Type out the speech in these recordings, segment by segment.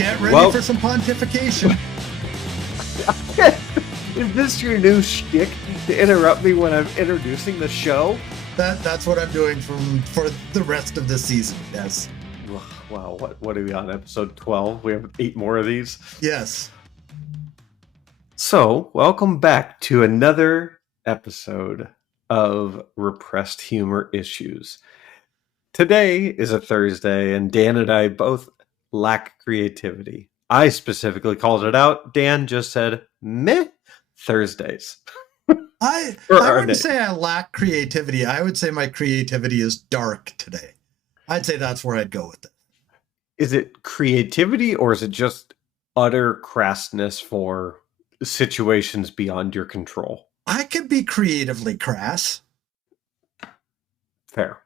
Get ready for some pontification. Is this your new shtick to interrupt me when I'm introducing the show? That's what I'm doing for the rest of the season. Yes. Wow. What are we on? Episode 12? We have 8 more of these? Yes. So, welcome back to another episode of Repressed Humor Issues. Today is a Thursday, and Dan and I both lack creativity. I specifically called it out. Dan just said, meh, Thursdays. I wouldn't say I lack creativity. I would say my creativity is dark today. I'd say that's where I'd go with it. Is it creativity, or is it just utter crassness for situations beyond your control? I could be creatively crass. Fair.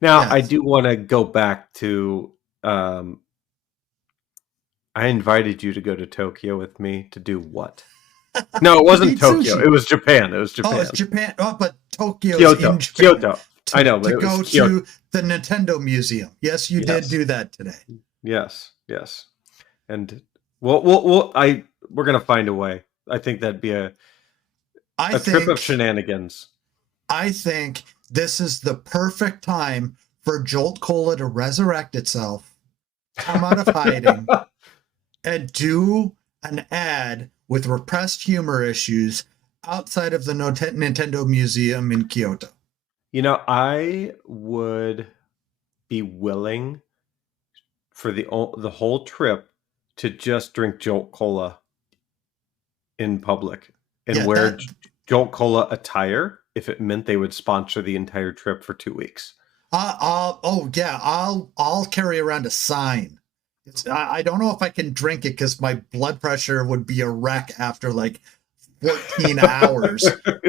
Now, Yes. I do want to go back to... I invited you to go to Tokyo with me to do what? No, it wasn't Tokyo. Sushi. It was Japan. It was Japan. Oh, it's Japan. Oh, but Tokyo's Kyoto. in Japan. Kyoto. I know, but to it go was Kyoto. to the Nintendo Museum. Yes, you did do that today. Yes. And we're gonna find a way. I think that'd be a trip of shenanigans. I think this is the perfect time for Jolt Cola to resurrect itself, come out of hiding, and do an ad with repressed humor issues outside of the Nintendo Museum in Kyoto. You know, I would be willing for the whole trip to just drink Jolt Cola in public and wear Jolt Cola attire if it meant they would sponsor the entire trip for 2 weeks. I'll carry around a sign. I don't know if I can drink it because my blood pressure would be a wreck after like 14 hours,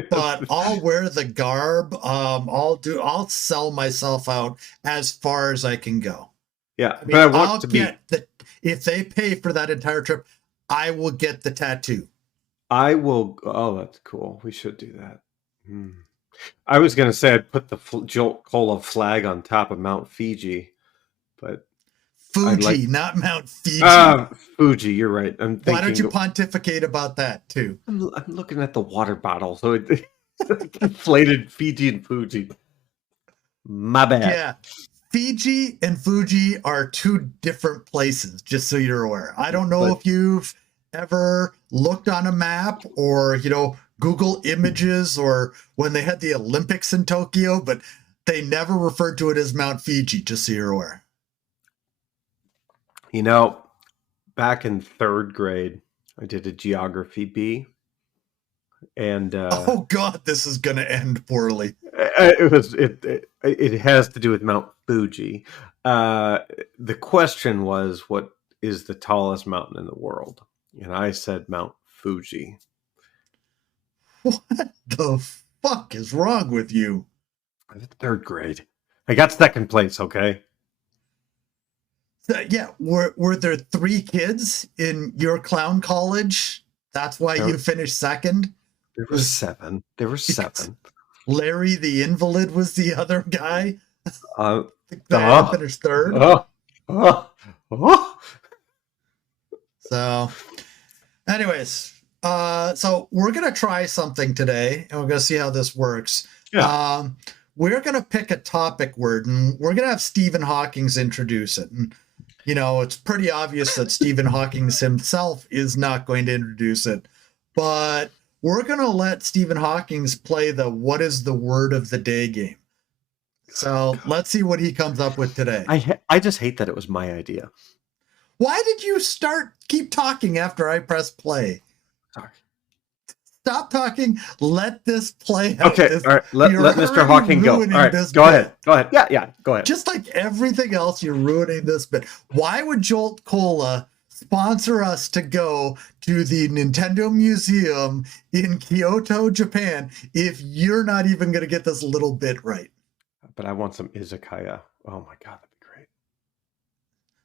but I'll wear the garb. I'll sell myself out as far as I can go. Yeah, I mean, if they pay for that entire trip, I will get the tattoo. I will. Oh, that's cool. We should do that. I was going to say I'd put the Jolt Cola flag on top of Mount Fiji, but Fuji, not Mount Fiji. Fuji, you're right. I'm thinking. Why don't you pontificate about that too? I'm looking at the water bottle, so it inflated Fiji and Fuji. My bad. Yeah, Fiji and Fuji are two different places, just so you're aware. I don't know if you've ever looked on a map or, Google Images or when they had the Olympics in Tokyo, but they never referred to it as Mount Fiji, just so you're aware. Back in 3rd grade, I did a geography B. And oh God, this is going to end poorly. It has to do with Mount Fuji. The question was, what is the tallest mountain in the world? And I said Mount Fuji. What the fuck is wrong with you? 3rd grade. I got 2nd place, okay? Yeah, were there 3 kids in your clown college? That's why you finished 2nd? There were 7. Larry the invalid was the other guy? Finished 3rd? So, anyways, so we're going to try something today, and we're going to see how this works. Yeah. We're going to pick a topic word, and we're going to have Stephen Hawking introduce it. And, it's pretty obvious that Stephen Hawking himself is not going to introduce it, but we're going to let Stephen Hawking play the what is the word of the day game. So let's see what he comes up with today. I just hate that it was my idea. Why did you keep talking after I press play? Sorry. Stop talking. Let this play out. Okay, all right. Let Mr. Hawking go. All right, go ahead. Yeah, go ahead. Just like everything else, you're ruining this bit. Why would Jolt Cola sponsor us to go to the Nintendo Museum in Kyoto, Japan, if you're not even going to get this little bit right? But I want some izakaya. Oh my God, that'd be great.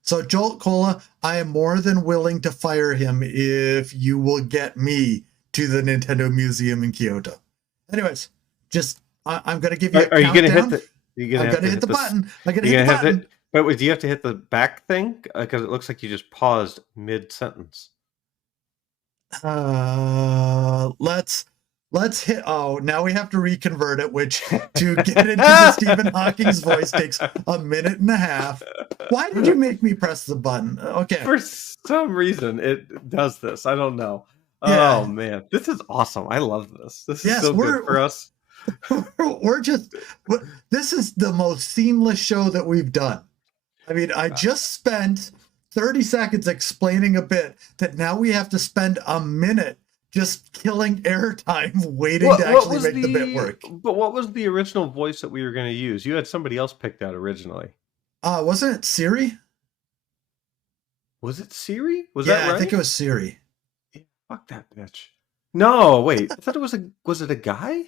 So Jolt Cola, I am more than willing to fire him if you will get me to the Nintendo Museum in Kyoto. Anyways, I'm going to give you a countdown. You're going to hit the button. I'm going to hit the button. But wait, do you have to hit the back thing? Because it looks like you just paused mid-sentence. Let's hit. Oh, now we have to reconvert it, which to get into the Stephen Hawking's voice takes a minute and a half. Why did you make me press the button? Okay. For some reason, it does this. I don't know. Yeah. Oh man, this is awesome. I love this. This is Yes, so good for us. This is the most seamless show that we've done. I mean, I just spent 30 seconds explaining a bit that now we have to spend a minute just killing airtime waiting to actually make the bit work. But what was the original voice that we were going to use? You had somebody else picked out originally. Wasn't it Siri? Was it Siri? Was that right? I think it was Siri. Yeah, fuck that bitch. No, wait. I thought it was it a guy?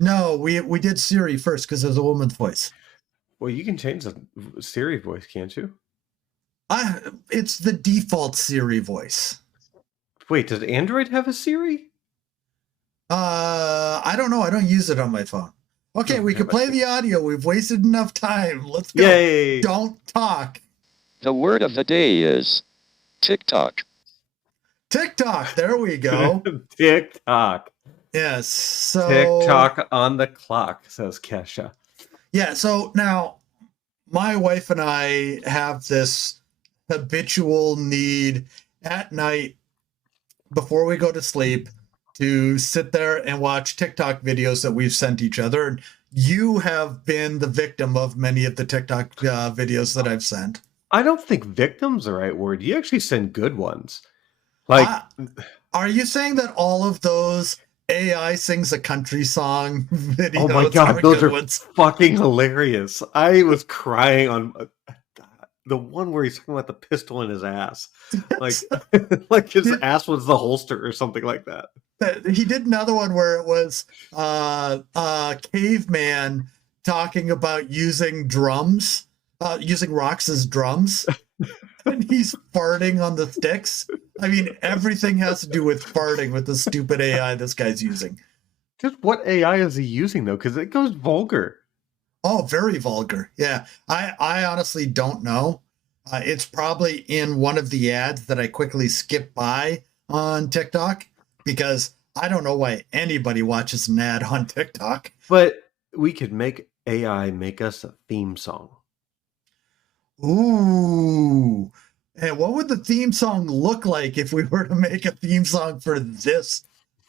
No, we did Siri first because it was a woman's voice. Well, you can change the Siri voice, can't you? It's the default Siri voice. Wait, does Android have a Siri? I don't know. I don't use it on my phone. Okay, we can play the audio. We've wasted enough time. Let's go. Yay. Don't talk. The word of the day is TikTok. TikTok. There we go. TikTok. Yes. So TikTok on the clock, says Kesha. Yeah. So now my wife and I have this habitual need at night before we go to sleep to sit there and watch TikTok videos that we've sent each other. And you have been the victim of many of the TikTok videos that I've sent. I don't think victim's the right word. You actually send good ones. Like, are you saying that all of those AI sings a country song videos? Oh my god, those are fucking hilarious. I was crying on the one where he's talking about the pistol in his ass. Like, like his ass was the holster or something like that. He did another one where it was caveman talking about using drums, using rocks as drums. And he's farting on the sticks. I mean, everything has to do with farting with the stupid AI this guy's using. Just what AI is he using, though? Because it goes vulgar. Oh, very vulgar. Yeah. I honestly don't know. It's probably in one of the ads that I quickly skip by on TikTok because I don't know why anybody watches an ad on TikTok. But we could make AI make us a theme song. Ooh. And what would the theme song look like if we were to make a theme song for this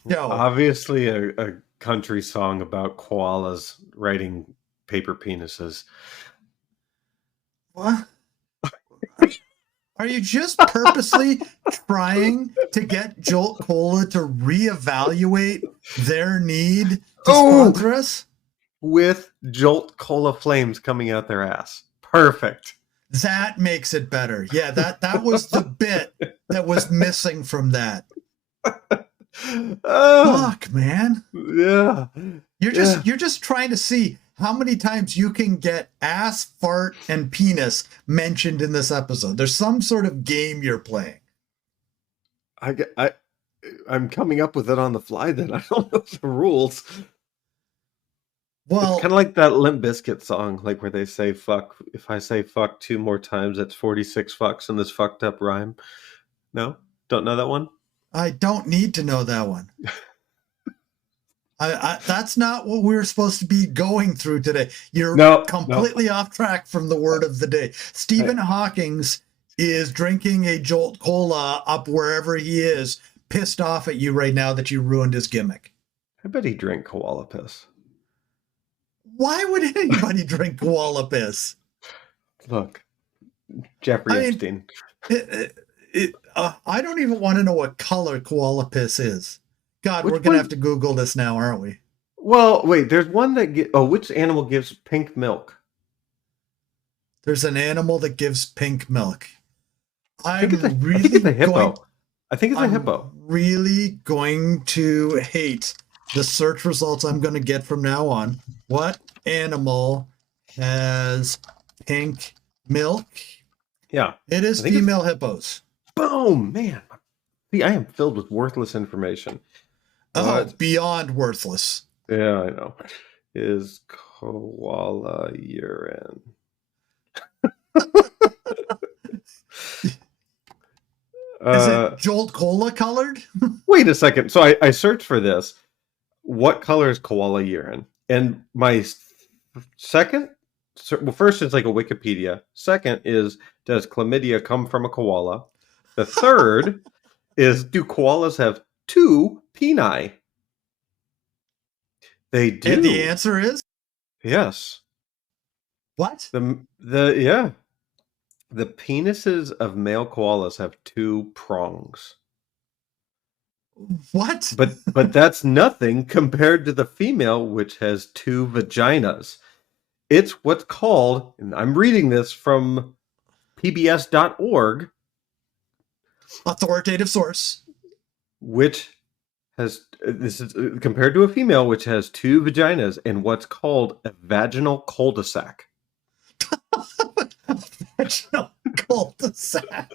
show? Obviously a country song about koalas riding paper penises. What? Are you just purposely trying to get Jolt Cola to reevaluate their need to sponsor us? With Jolt Cola flames coming out their ass. Perfect. That makes it better. Yeah, that was the bit that was missing from that. Fuck, man. Yeah. You're just trying to see how many times you can get ass, fart, and penis mentioned in this episode. There's some sort of game you're playing. I'm coming up with it on the fly then. I don't know the rules. Well, it's kind of like that Limp Bizkit song, like where they say fuck. If I say fuck 2 more times, that's 46 fucks in this fucked up rhyme. No? Don't know that one? I don't need to know that one. That's not what we were supposed to be going through today. You're completely off track from the word of the day. Stephen Hawking's is drinking a Jolt Cola up wherever he is, pissed off at you right now that you ruined his gimmick. I bet he drank koala piss. Why would anybody drink koala piss? Look, Jeffrey Epstein. I don't even want to know what color koala piss is. God, we're going to have to Google this now, aren't we? Well, wait, there's one that which animal gives pink milk? There's an animal that gives pink milk. I think it's a hippo. I think it's a hippo. Really going to hate the search results I'm going to get from now on. What animal has pink milk? Yeah. It is female hippos. Boom, man. See, I am filled with worthless information. Beyond worthless. Yeah, I know. Is koala urine. Is it Jolt Cola colored? Wait a second. So I searched for this. What color is koala urine? And my second, well, first it's like a Wikipedia. Second is, does chlamydia come from a koala? The third is, do koalas have two peni? They do. And the answer is yes. what? The penises of male koalas have two prongs. What? But that's nothing compared to the female, which has two vaginas. It's what's called, and I'm reading this from pbs.org, Authoritative source. which has, this is compared to a female, which has two vaginas, and what's called a vaginal cul-de-sac. Vaginal cul-de-sac.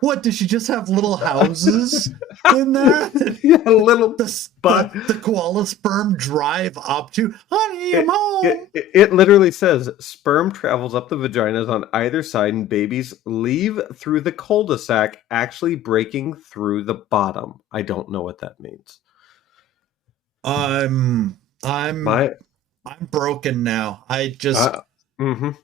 What, does she just have little houses in there? Yeah, a little the koala sperm drive up to, honey, I'm home. It literally says sperm travels up the vaginas on either side, and babies leave through the cul-de-sac, actually breaking through the bottom. I don't know what that means. I'm broken now. I just man,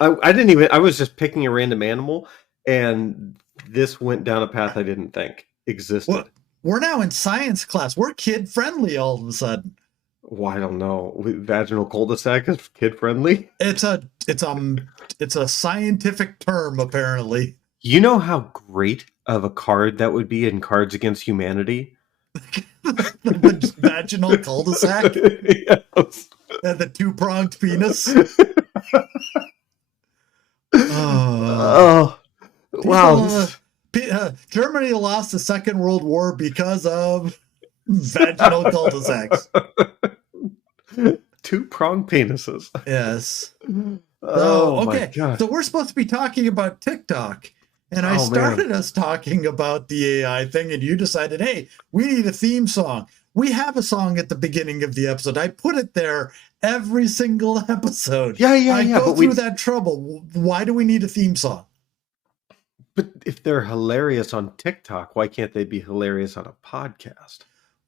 I didn't even. I was just picking a random animal, and this went down a path I didn't think existed. Well, we're now in science class. We're kid friendly all of a sudden. Well, I don't know. Vaginal cul-de-sac is kid friendly. It's a scientific term, apparently. You know how great of a card that would be in Cards Against Humanity? The vaginal cul-de-sac? Yes. And the two-pronged penis? Oh. Wow. Germany lost the Second World War because of vaginal cul-de-sacs. Two-pronged penises. Yes. Oh, okay. my God. So we're supposed to be talking about TikTok. And I started us talking about the AI thing, and you decided, hey, we need a theme song. We have a song at the beginning of the episode. I put it there every single episode. I go through that trouble. Why do we need a theme song? But if they're hilarious on TikTok, why can't they be hilarious on a podcast?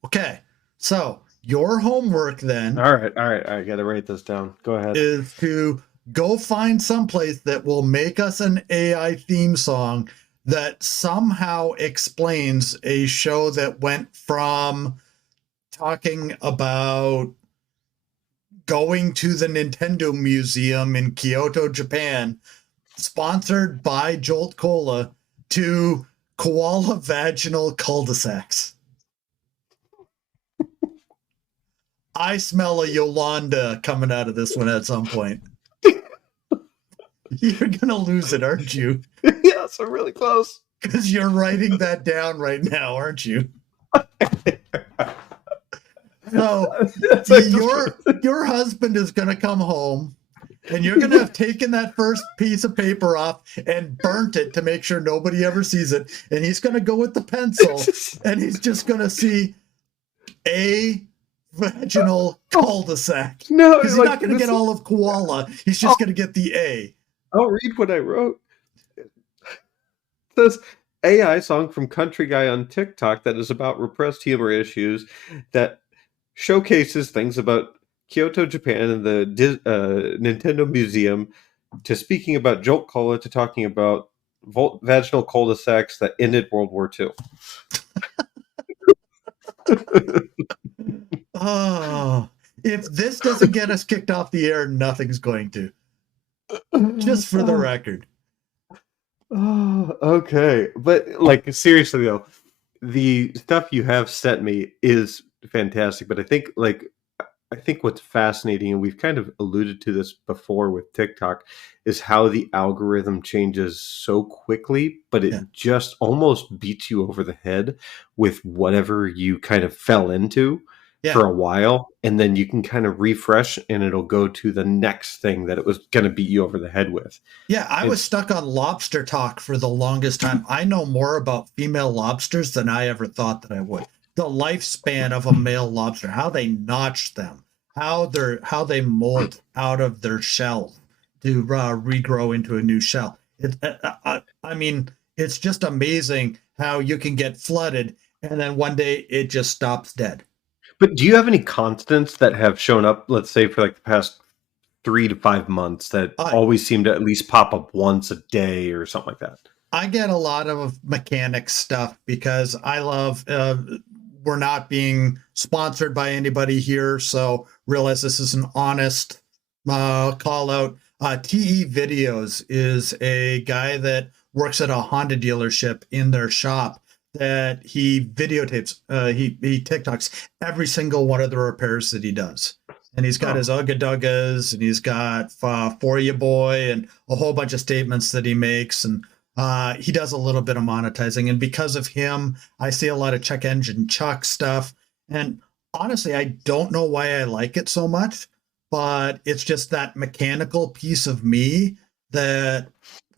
Okay. So your homework then. All right. I got to write this down. Go ahead. Is to go find someplace that will make us an AI theme song that somehow explains a show that went from talking about going to the Nintendo Museum in Kyoto, Japan, sponsored by Jolt Cola, to koala vaginal cul-de-sacs. I smell a Yolanda coming out of this one at some point. You're going to lose it, aren't you? Yes, I'm really close. Because you're writing that down right now, aren't you? So your husband is going to come home, and you're going to have taken that first piece of paper off and burnt it to make sure nobody ever sees it. And he's going to go with the pencil, and he's just going to see a vaginal cul-de-sac. No, he's not going to get all of koala. He's just going to get the A. I'll read what I wrote. It says, AI song from Country Guy on TikTok that is about repressed humor issues that showcases things about Kyoto, Japan, and the Nintendo Museum, to speaking about Jolt Cola, to talking about vaginal cul-de-sacs that ended World War II. Oh, if this doesn't get us kicked off the air, nothing's going to. Just for the record. Oh, okay. But, like, seriously, though, the stuff you have sent me is fantastic. But I think what's fascinating, and we've kind of alluded to this before with TikTok, is how the algorithm changes so quickly, but it just almost beats you over the head with whatever you kind of fell into for a while, and then you can kind of refresh and it'll go to the next thing that it was going to beat you over the head with. Yeah, I was stuck on lobster talk for the longest time. I know more about female lobsters than I ever thought that I would. The lifespan of a male lobster, how they notch them, how they molt out of their shell. regrow into a new shell. I mean, it's just amazing how you can get flooded and then one day it just stops dead. But do you have any constants that have shown up, let's say, for like the past 3 to 5 months that I always seem to at least pop up once a day or something like that? I get a lot of mechanics stuff because I love. We're not being sponsored by anybody here, so realize this is an honest call out. TE Videos is a guy that works at a Honda dealership in their shop that he videotapes. He TikToks every single one of the repairs that he does. And he's got his Ugga Duggas, and he's got For You Boy, and a whole bunch of statements that he makes. And he does a little bit of monetizing. And because of him, I see a lot of check engine Chuck stuff. And honestly, I don't know why I like it so much, but it's just that mechanical piece of me that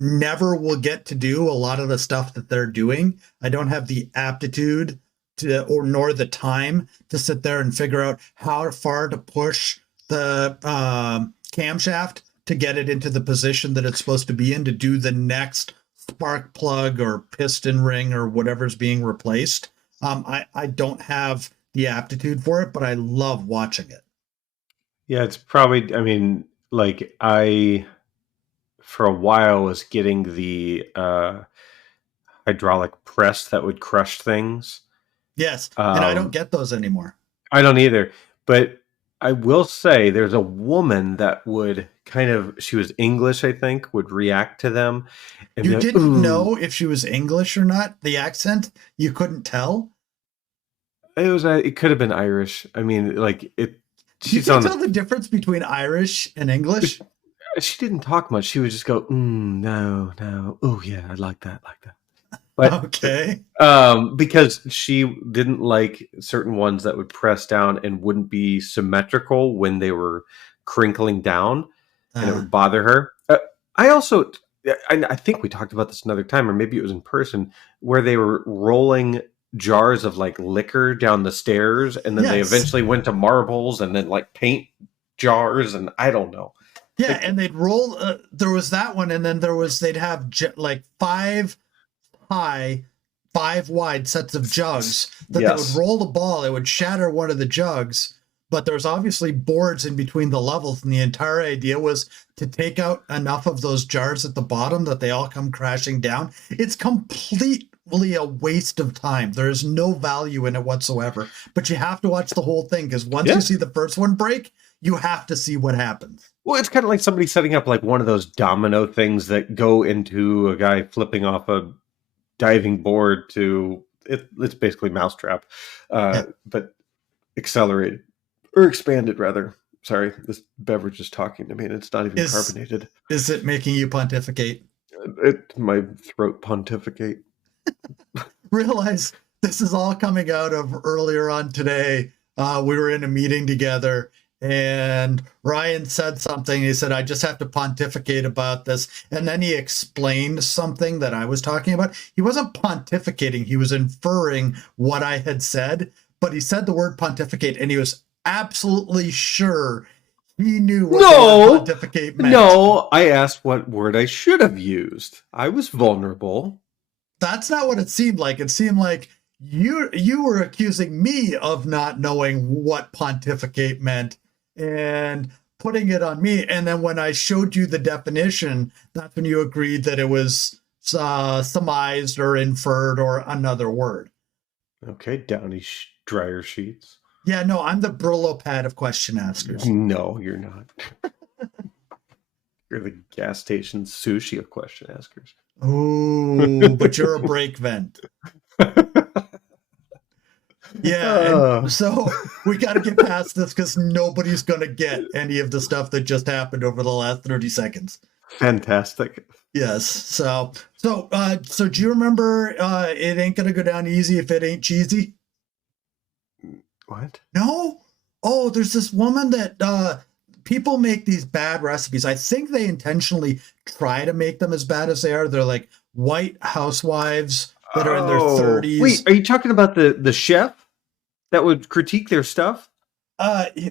never will get to do a lot of the stuff that they're doing. I don't have the aptitude to, or nor the time to sit there and figure out how far to push the camshaft to get it into the position that it's supposed to be in to do the next spark plug or piston ring or whatever's being replaced. I don't have the aptitude for it, but I love watching it. Yeah, it's probably, I mean, like I, for a while, was getting the hydraulic press that would crush things. Yes, and I don't get those anymore. I don't either. But I will say there's a woman that would kind of, she was English, I think, would react to them. And you didn't know if she was English or not? The accent? You couldn't tell? It could have been Irish. I mean, like it. You can tell the difference between Irish and English? She didn't talk much. She would just go, no. Oh, yeah, I like that. But, okay. Because she didn't like certain ones that would press down and wouldn't be symmetrical when they were crinkling down, and it would bother her. I think we talked about this another time, or maybe it was in person, where they were rolling jars of like liquor down the stairs, and then they eventually went to marbles and then like paint jars, and I don't know. Yeah, and they'd roll. There was that one, and then they'd have like 5 high, 5 wide sets of jugs that they would roll the ball. It would shatter one of the jugs, but there's obviously boards in between the levels, and the entire idea was to take out enough of those jars at the bottom that they all come crashing down. It's completely a waste of time. There is no value in it whatsoever, but you have to watch the whole thing because once you see the first one break, you have to see what happens. Well, it's kind of like somebody setting up like one of those domino things that go into a guy flipping off a diving board to it's basically Mousetrap, but accelerated or expanded rather. Sorry, this beverage is talking to me and it's not even carbonated. Is it making you pontificate? My throat pontificate. Realize this is all coming out of earlier on today. We were in a meeting together and Ryan said something. He said, I just have to pontificate about this. And then he explained something that I was talking about. He wasn't pontificating. He was inferring what I had said, but he said the word pontificate and he was absolutely sure he knew what the word pontificate meant. No, I asked what word I should have used. I was vulnerable. That's not what it seemed like. It seemed like you were accusing me of not knowing what pontificate meant and putting it on me. And then when I showed you the definition, that's when you agreed that it was surmised or inferred or another word. Okay, Downy dryer sheets. Yeah, no, I'm the Brillo pad of question askers. No, you're not. You're the gas station sushi of question askers. Oh, but you're a brake vent. Yeah, and so we got to get past this because nobody's going to get any of the stuff that just happened over the last 30 seconds. Fantastic. Yes. So do you remember it ain't going to go down easy if it ain't cheesy? What? No? Oh, there's this woman that people make these bad recipes. I think they intentionally try to make them as bad as they are. They're like white housewives that are in their 30s. Wait, are you talking about the chef that would critique their stuff?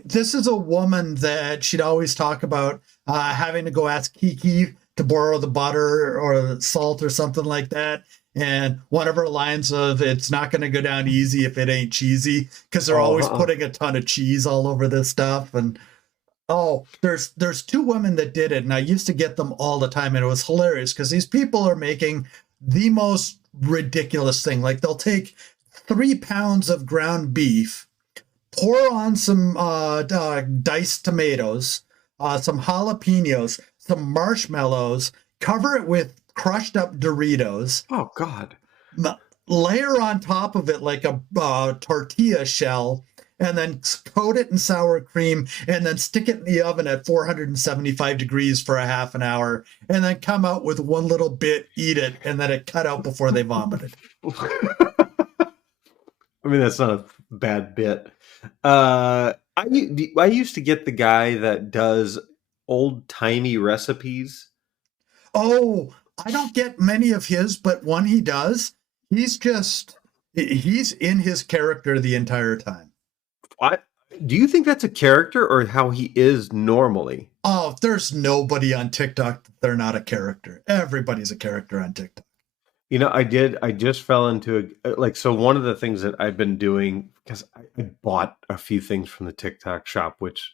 This is a woman that she'd always talk about having to go ask Kiki to borrow the butter or the salt or something like that. And one of her lines of "It's not going to go down easy if it ain't cheesy," because they're Oh, always putting a ton of cheese all over this stuff. And oh, there's two women that did it, and I used to get them all the time, and it was hilarious because these people are making the most ridiculous thing. Like they'll take 3 pounds of ground beef, pour on some diced tomatoes, some jalapenos, some marshmallows, cover it with crushed up Doritos, oh God. layer on top of it like a tortilla shell, and then coat it in sour cream, and then stick it in the oven at 475 degrees for a half an hour, and then come out with one little bit, eat it, and then it cut out before they vomited. I mean, that's not a bad bit. I used to get the guy that does old timey recipes. Oh, I don't get many of his, but one he does, he's in his character the entire time. Do you think that's a character or how he is normally? Oh, there's nobody on TikTok that they're not a character. Everybody's a character on TikTok. You know, I just fell into so one of the things that I've been doing, because I bought a few things from the TikTok shop, which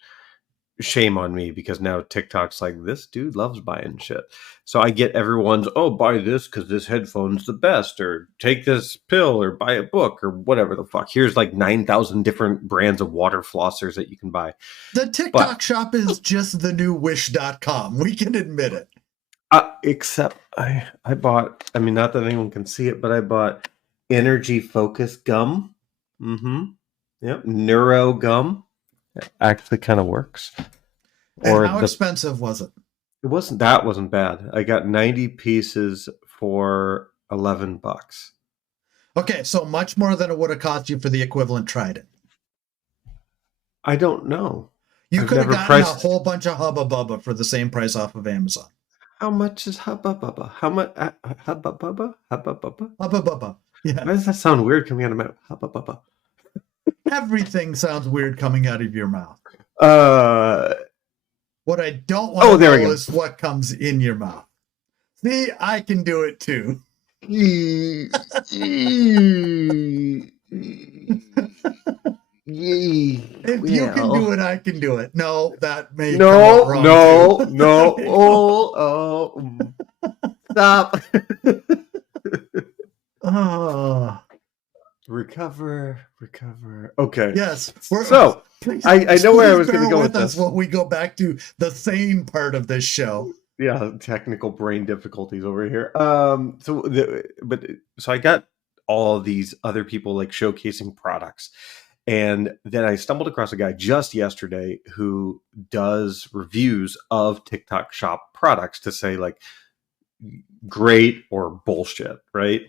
shame on me because now TikTok's like, this dude loves buying shit. So I get everyone's, oh, buy this because this headphone's the best, or take this pill, or buy a book, or whatever the fuck. Here's like 9,000 different brands of water flossers that you can buy. The TikTok shop is just the new wish.com. We can admit it. Except I bought, I mean, not that anyone can see it, but I bought energy focus gum. Mm-hmm. Yep. Neuro gum. It actually kind of works. And how expensive was it? That wasn't bad. I got 90 pieces for $11. Okay, so much more than it would have cost you for the equivalent Trident. I don't know. You could have gotten a whole bunch of Hubba Bubba for the same price off of Amazon. How much is Hubba Bubba? How much? Hubba Bubba? Hubba Bubba? Hubba Bubba. Yeah. Why does that sound weird coming out of my mouth? Hubba Bubba. Everything sounds weird coming out of your mouth. What I don't want to know is what comes in your mouth. See, I can do it too. If you can do it, I can do it. No, that may come out wrong too. Stop. Oh. Recover. Okay. Yes. I know where I was going to go with this. When we go back to the sane part of this show. Yeah, technical brain difficulties over here. So I got all these other people like showcasing products, and then I stumbled across a guy just yesterday who does reviews of TikTok shop products to say like great or bullshit, right?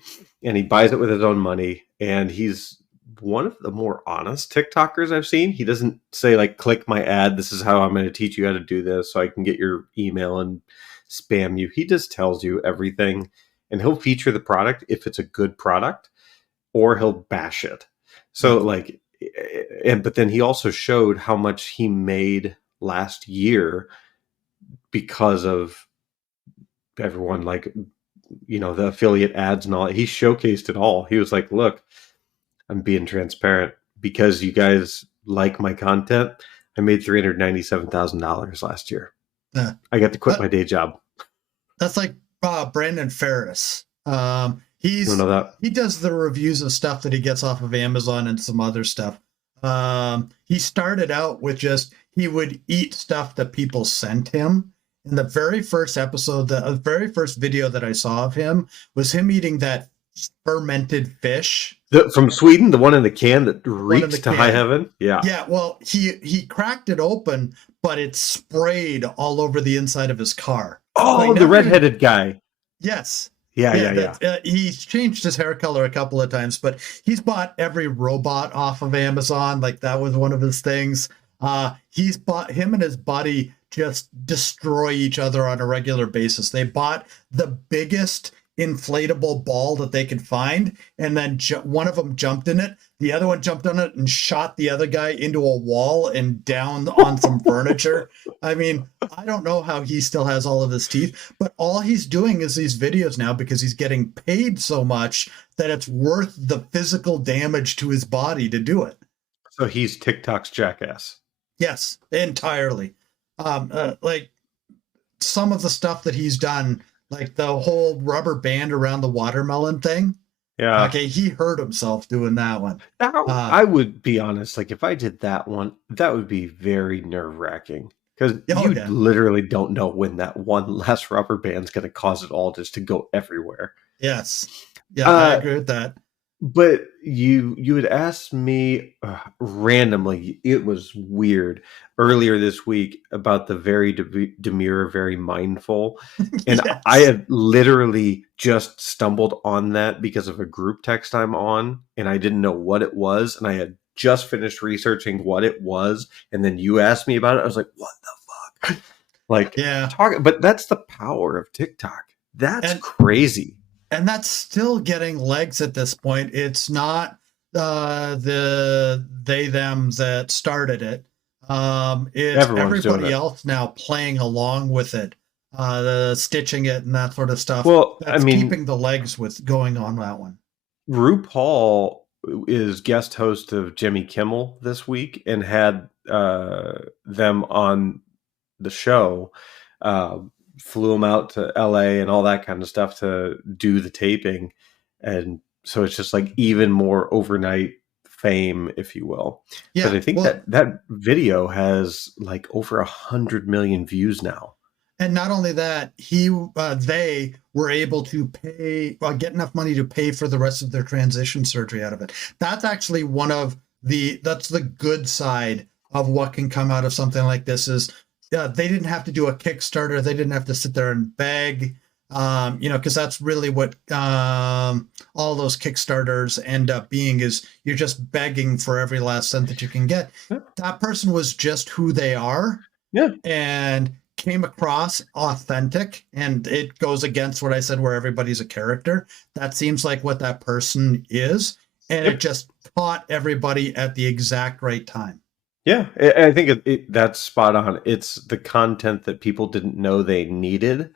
And he buys it with his own money, and he's one of the more honest TikTokers I've seen. He doesn't say like, click my ad, this is how I'm going to teach you how to do this so I can get your email and spam you. He just tells you everything, and he'll feature the product if it's a good product, or he'll bash it. So like, but then he also showed how much he made last year because of everyone, like, you know, the affiliate ads and all. He showcased it all. He was like, look, I'm being transparent because you guys like my content. I made $397,000 last year. I got to quit my day job. That's like Brandon Ferris. He does the reviews of stuff that he gets off of Amazon and some other stuff. He started out with he would eat stuff that people sent him. In the very first episode, the very first video that I saw of him was him eating that fermented fish from Sweden, the one in the can that reeks to high heaven. Yeah. Well, he cracked it open, but it sprayed all over the inside of his car. Oh, the redheaded guy. Yes. Yeah. He's changed his hair color a couple of times, but he's bought every robot off of Amazon. Like that was one of his things. He's bought, him and his buddy just destroy each other on a regular basis. They bought the biggest inflatable ball that they could find, and then one of them jumped in it, the other one jumped on it and shot the other guy into a wall and down on some furniture. I mean, I don't know how he still has all of his teeth, but all he's doing is these videos now because he's getting paid so much that it's worth the physical damage to his body to do it. So he's TikTok's jackass. Yes, entirely. Like some of the stuff that he's done, like the whole rubber band around the watermelon thing. Yeah. Okay, he hurt himself doing that one. Now, I would be honest, like if I did that one, that would be very nerve-wracking because you literally don't know when that one last rubber band's going to cause it all just to go everywhere. Yes. Yeah, I agree with that. But you had asked me randomly, it was weird, earlier this week about the very demure, very mindful. And yes. I had literally just stumbled on that because of a group text I'm on, and I didn't know what it was. And I had just finished researching what it was. And then you asked me about it. I was like, what the fuck? Like, yeah. But that's the power of TikTok. That's crazy. And that's still getting legs at this point. It's not the they them that started it. It's everybody else now playing along with it, stitching it and that sort of stuff. Well, that's keeping the legs with going on that one. RuPaul is guest host of Jimmy Kimmel this week and had them on the show. Flew them out to LA and all that kind of stuff to do the taping. And so it's just like even more overnight fame, if you will. Yeah, but I think that video has like over 100 million views now. And not only that, they were able to get enough money to pay for the rest of their transition surgery out of it. That's actually that's the good side of what can come out of something like this is, they didn't have to do a Kickstarter. They didn't have to sit there and beg, because that's really what all those Kickstarters end up being is you're just begging for every last cent that you can get. Yeah. That person was just who they are. Yeah. And came across authentic, and it goes against what I said where everybody's a character. That seems like what that person is. And it just caught everybody at the exact right time. Yeah, I think that's spot on. It's the content that people didn't know they needed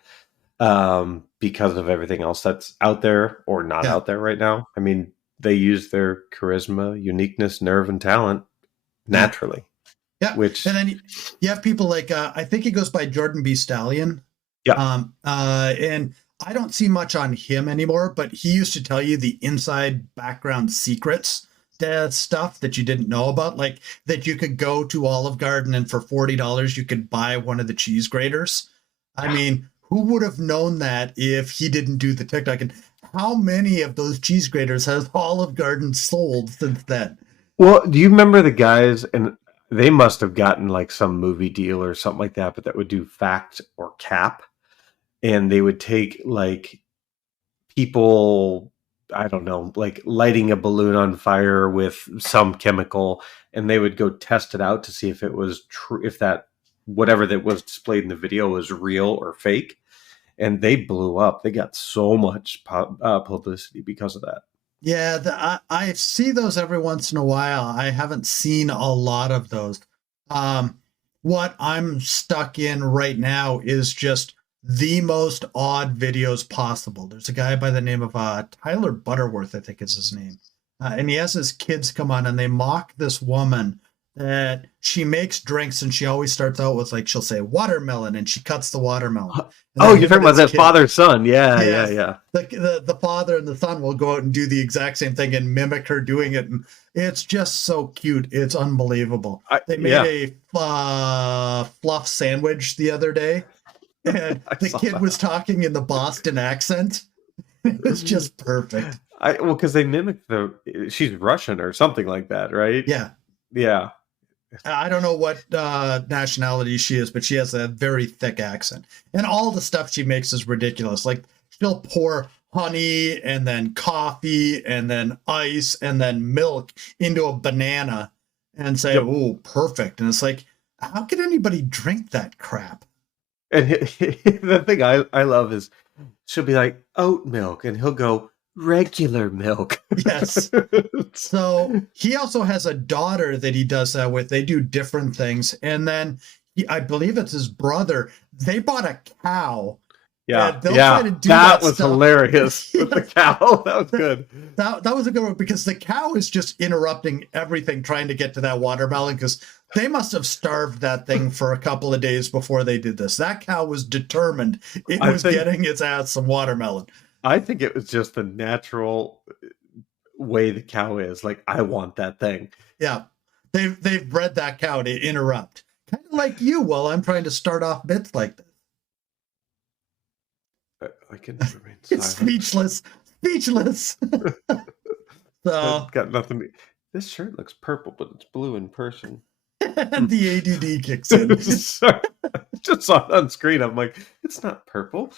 because of everything else that's out there or not out there right now. I mean, they use their charisma, uniqueness, nerve, and talent naturally. Yeah, and then you have people like, I think he goes by Jordan B. Stallion. Yeah. And I don't see much on him anymore, but he used to tell you the inside background secrets stuff that you didn't know about, like that you could go to Olive Garden and for $40 you could buy one of the cheese graters. I mean, who would have known that if he didn't do the TikTok? And how many of those cheese graters has Olive Garden sold since then? Well, do you remember the guys, and they must have gotten like some movie deal or something like that, but that would do fact or cap, and they would take like people, I don't know, like lighting a balloon on fire with some chemical, and they would go test it out to see if it was true, if that whatever that was displayed in the video was real or fake. And they blew up. They got so much publicity because of that. Yeah, I see those every once in a while. I haven't seen a lot of those. What I'm stuck in right now is just the most odd videos possible. There's a guy by the name of Tyler Butterworth, I think is his name. And he has his kids come on and they mock this woman that she makes drinks, and she always starts out with, like, she'll say watermelon, and she cuts the watermelon. Oh, you're talking about that father-son. Yeah. The father and the son will go out and do the exact same thing and mimic her doing it. And it's just so cute. It's unbelievable. They made a fluff sandwich the other day. And the kid was talking in the Boston accent. It was just perfect. Because they mimic she's Russian or something like that, right? Yeah. I don't know what nationality she is, but she has a very thick accent. And all the stuff she makes is ridiculous. Like, she'll pour honey and then coffee and then ice and then milk into a banana and say, oh, perfect. And it's like, how can anybody drink that crap? And the thing I love is, she'll be like oat milk, and he'll go regular milk. Yes. So he also has a daughter that he does that with. They do different things. And then I believe it's his brother. They bought a cow. Yeah, and they'll try to do that was stuff. hilarious with the cow. That was good. That was a good one because the cow is just interrupting everything trying to get to that watermelon because they must have starved that thing for a couple of days before they did this. That cow was determined it was getting its ass some watermelon. I think it was just the natural way the cow is. Like, I want that thing. Yeah. They've bred that cow to interrupt. Kind of like you while I'm trying to start off bits like this. I can remain silent. Speechless. So got nothing. This shirt looks purple, but it's blue in person. And the ADD kicks in. Sorry. Just saw it on screen. I'm like, it's not purple.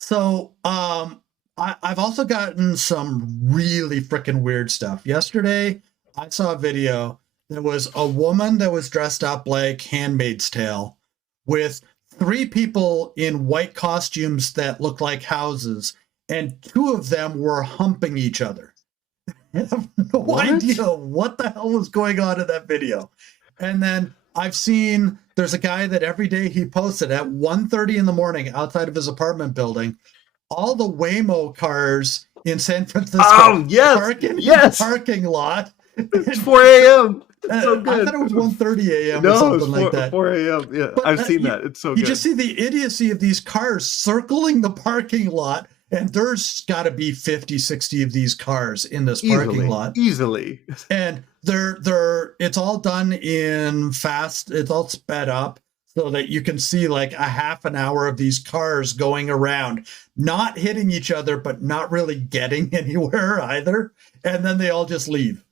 So, I've also gotten some really freaking weird stuff. Yesterday, I saw a video. There was a woman that was dressed up like Handmaid's Tale with 3 people in white costumes that look like houses, and 2 of them were humping each other. I have no idea what the hell was going on in that video. And then I've seen there's a guy that every day he posted at 1:30 in the morning outside of his apartment building, all the Waymo cars in San Francisco parking in the parking lot. It's 4 a.m. It's so good. I thought it was 1:30 a.m. or something like that. 4 a.m. Yeah, but I've seen that. It's so good. You just see the idiocy of these cars circling the parking lot, and there's got to be 50, 60 of these cars in this parking lot. Easily. And it's all done in fast, it's all sped up so that you can see like a half an hour of these cars going around, not hitting each other, but not really getting anywhere either. And then they all just leave.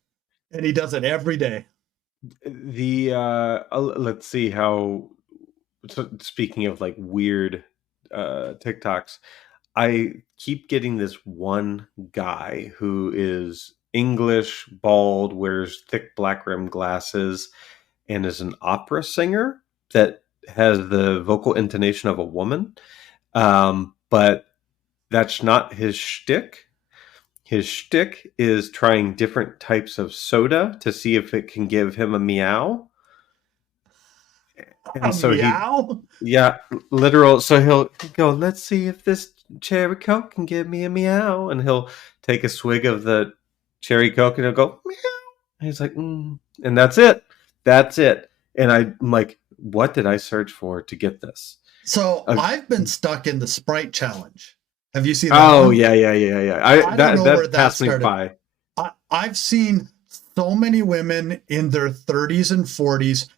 And he does it every day. Let's see how, speaking of like weird TikToks, I keep getting this one guy who is English, bald, wears thick black rimmed glasses, and is an opera singer that has the vocal intonation of a woman. But that's not his shtick. His shtick is trying different types of soda to see if it can give him a meow. And so meow? Literal. So he'll go, let's see if this cherry Coke can give me a meow. And he'll take a swig of the cherry Coke and he'll go, meow. And he's like, And that's it. That's it. And I'm like, what did I search for to get this? So I've been stuck in the Sprite challenge. Have you seen that? Oh, yeah. I don't know where that passed me started. by. I've seen so many women in their 30s and 40s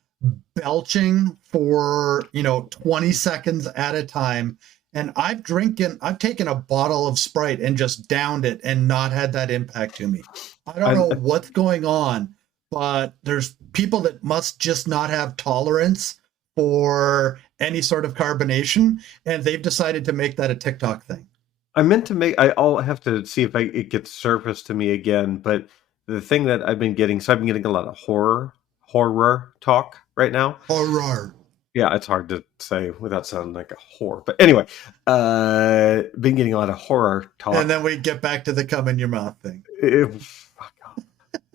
belching for 20 seconds at a time, and I've taken a bottle of Sprite and just downed it and not had that impact to me. I don't know what's going on, but there's people that must just not have tolerance for any sort of carbonation, and they've decided to make that a TikTok thing. I'll have to see if it gets surfaced to me again, but the thing that I've been getting a lot of horror talk right now. Horror. Yeah, it's hard to say without sounding like a whore. But anyway, been getting a lot of horror talk. And then we get back to the cum in your mouth thing. Fuck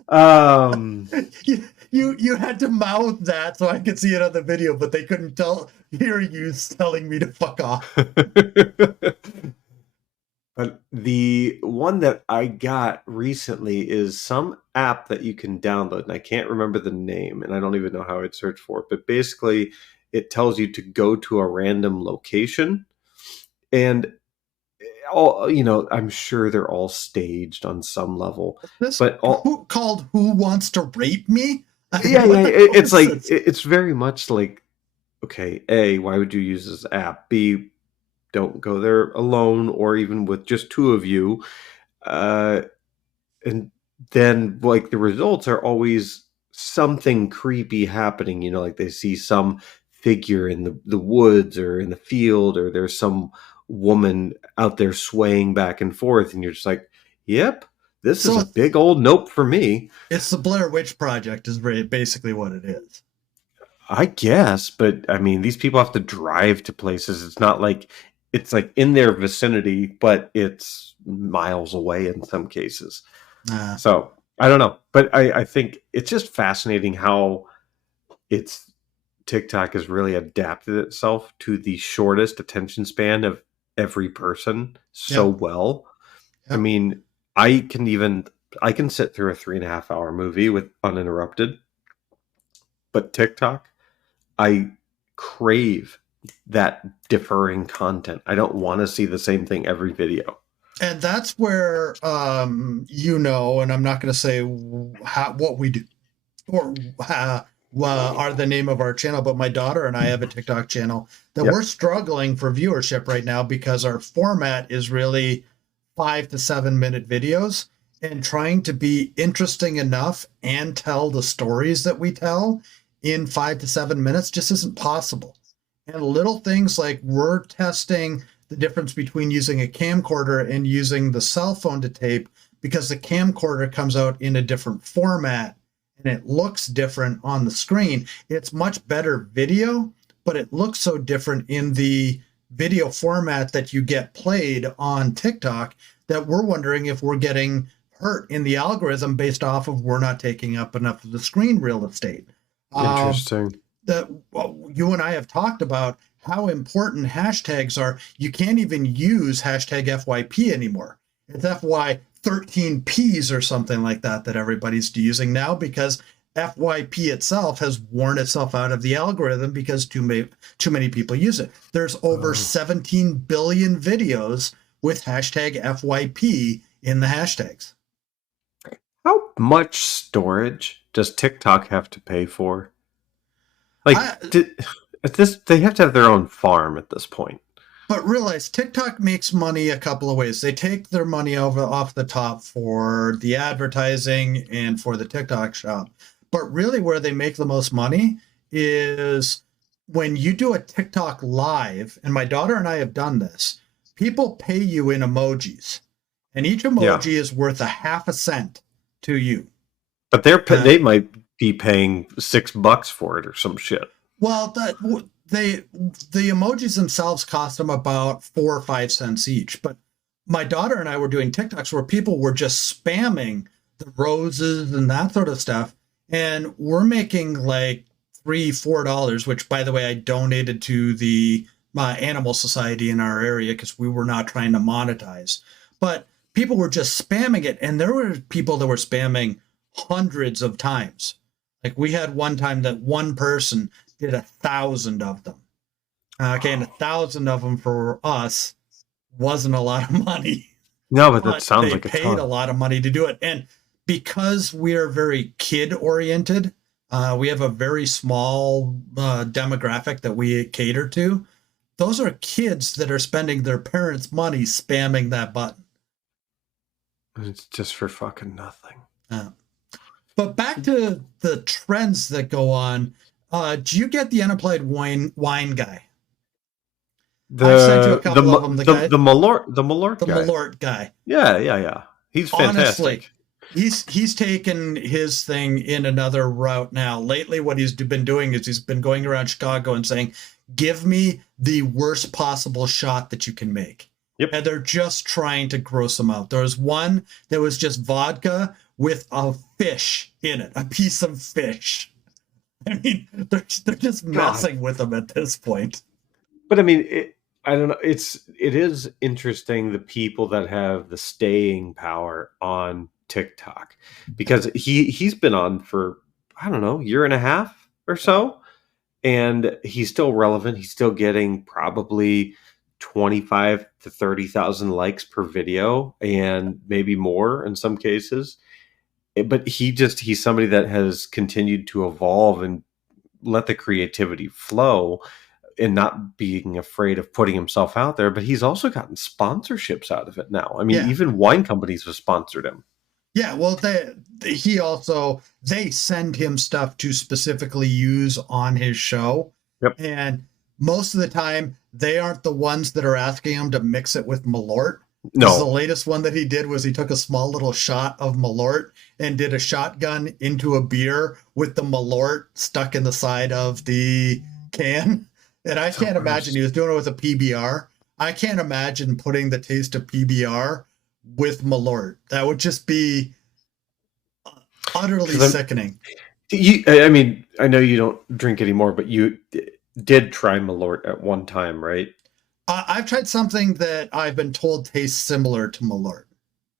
off. You had to mouth that so I could see it on the video, but they couldn't hear you telling me to fuck off. But the one that I got recently is some app that you can download, and I can't remember the name, and I don't even know how I'd search for it. But basically, it tells you to go to a random location, and I'm sure they're all staged on some level. Called "Who Wants to Rape Me"? It's like it's very much like, okay, A, why would you use this app? B, don't go there alone or even with just 2 of you. And then like the results are always something creepy happening, like they see some figure in the woods or in the field, or there's some woman out there swaying back and forth, and you're just like, yep, this is a big old nope for me. It's the Blair Witch Project is basically what it is. I guess, but I mean, these people have to drive to places. It's not like it's like in their vicinity, but it's miles away in some cases. So I don't know, but I think it's just fascinating how it's TikTok has really adapted itself to the shortest attention span of every person so Yep. well. I Yep. mean, I can sit through a 3.5 hour movie with uninterrupted, but TikTok, I crave that differing content. I don't want to see the same thing every video. And that's where, and I'm not going to say what we do or are the name of our channel, but my daughter and I have a TikTok channel that we're struggling for viewership right now because our format is really 5 to 7 minute videos, and trying to be interesting enough and tell the stories that we tell in 5 to 7 minutes just isn't possible. And little things like we're testing the difference between using a camcorder and using the cell phone to tape, because the camcorder comes out in a different format and it looks different on the screen. It's much better video, but it looks so different in the video format that you get played on TikTok that we're wondering if we're getting hurt in the algorithm based off of we're not taking up enough of the screen real estate. Interesting. You and I have talked about how important hashtags are. You can't even use hashtag FYP anymore. It's FY13Ps or something like that everybody's using now, because FYP itself has worn itself out of the algorithm because too many people use it. There's over 17 billion videos with hashtag FYP in the hashtags. How much storage does TikTok have to pay for? Like, they have to have their own farm at this point. But realize TikTok makes money a couple of ways. They take their money off the top for the advertising and for the TikTok shop. But really where they make the most money is when you do a TikTok live, and my daughter and I have done this, people pay you in emojis. And each emoji is worth a half a cent to you. But they might be paying $6 for it or some shit. Well, the emojis themselves cost them about 4 or 5 cents each. But my daughter and I were doing TikToks where people were just spamming the roses and that sort of stuff, and we're making like $3-4, which, by the way, I donated to the animal society in our area because we were not trying to monetize. But people were just spamming it, and there were people that were spamming hundreds of times. Like we had one time that one person did 1,000 of them. Okay, and 1,000 of them for us wasn't a lot of money. No, but that sounds like they paid a lot of money to do it. And because we are very kid oriented, we have a very small demographic that we cater to. Those are kids that are spending their parents' money spamming that button. It's just for fucking nothing. But back to the trends that go on. Do you get the unapplied wine guy? I've sent you a couple of them. The Malort guy. Yeah. He's fantastic. Honestly, he's taken his thing in another route now. Lately, what he's been doing is he's been going around Chicago and saying, "Give me the worst possible shot that you can make." Yep. And they're just trying to gross them out. There was one that was just vodka with a fish in it, a piece of fish. I mean, they're just messing with them at this point. But I mean, I don't know. It is interesting, the people that have the staying power on TikTok, because he's been on for, I don't know, 1.5 years or so, and he's still relevant. He's still getting probably 25 to 30,000 likes per video, and maybe more in some cases. But he's somebody that has continued to evolve and let the creativity flow and not being afraid of putting himself out there. But he's also gotten sponsorships out of it now. I mean, even wine companies have sponsored him. Yeah, well, they send him stuff to specifically use on his show. Yep. And most of the time, they aren't the ones that are asking him to mix it with Malort. No. The latest one that he did was he took a small little shot of Malort and did a shotgun into a beer with the Malort stuck in the side of the can. And I can't imagine he was doing it with a PBR. I can't imagine putting the taste of PBR with Malort. That would just be utterly 'Cause sickening. I mean, I know you don't drink anymore, but you did try Malort at one time, right? I've tried something that I've been told tastes similar to Malort.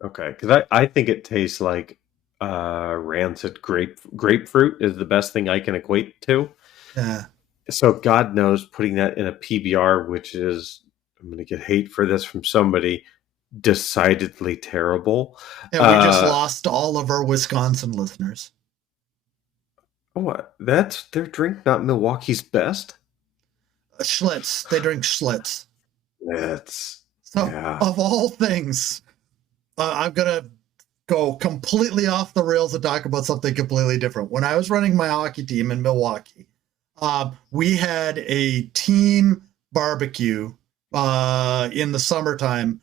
Okay, because I think it tastes like rancid grapefruit is the best thing I can equate to. Yeah. So God knows putting that in a PBR, which is, I'm going to get hate for this from somebody, decidedly terrible. And we just lost all of our Wisconsin listeners. What? That's their drink, not Milwaukee's best? Schlitz. They drink Schlitz. That's, So, yeah. of all things, I'm going to go completely off the rails and talk about something completely different. When I was running my hockey team in Milwaukee, we had a team barbecue in the summertime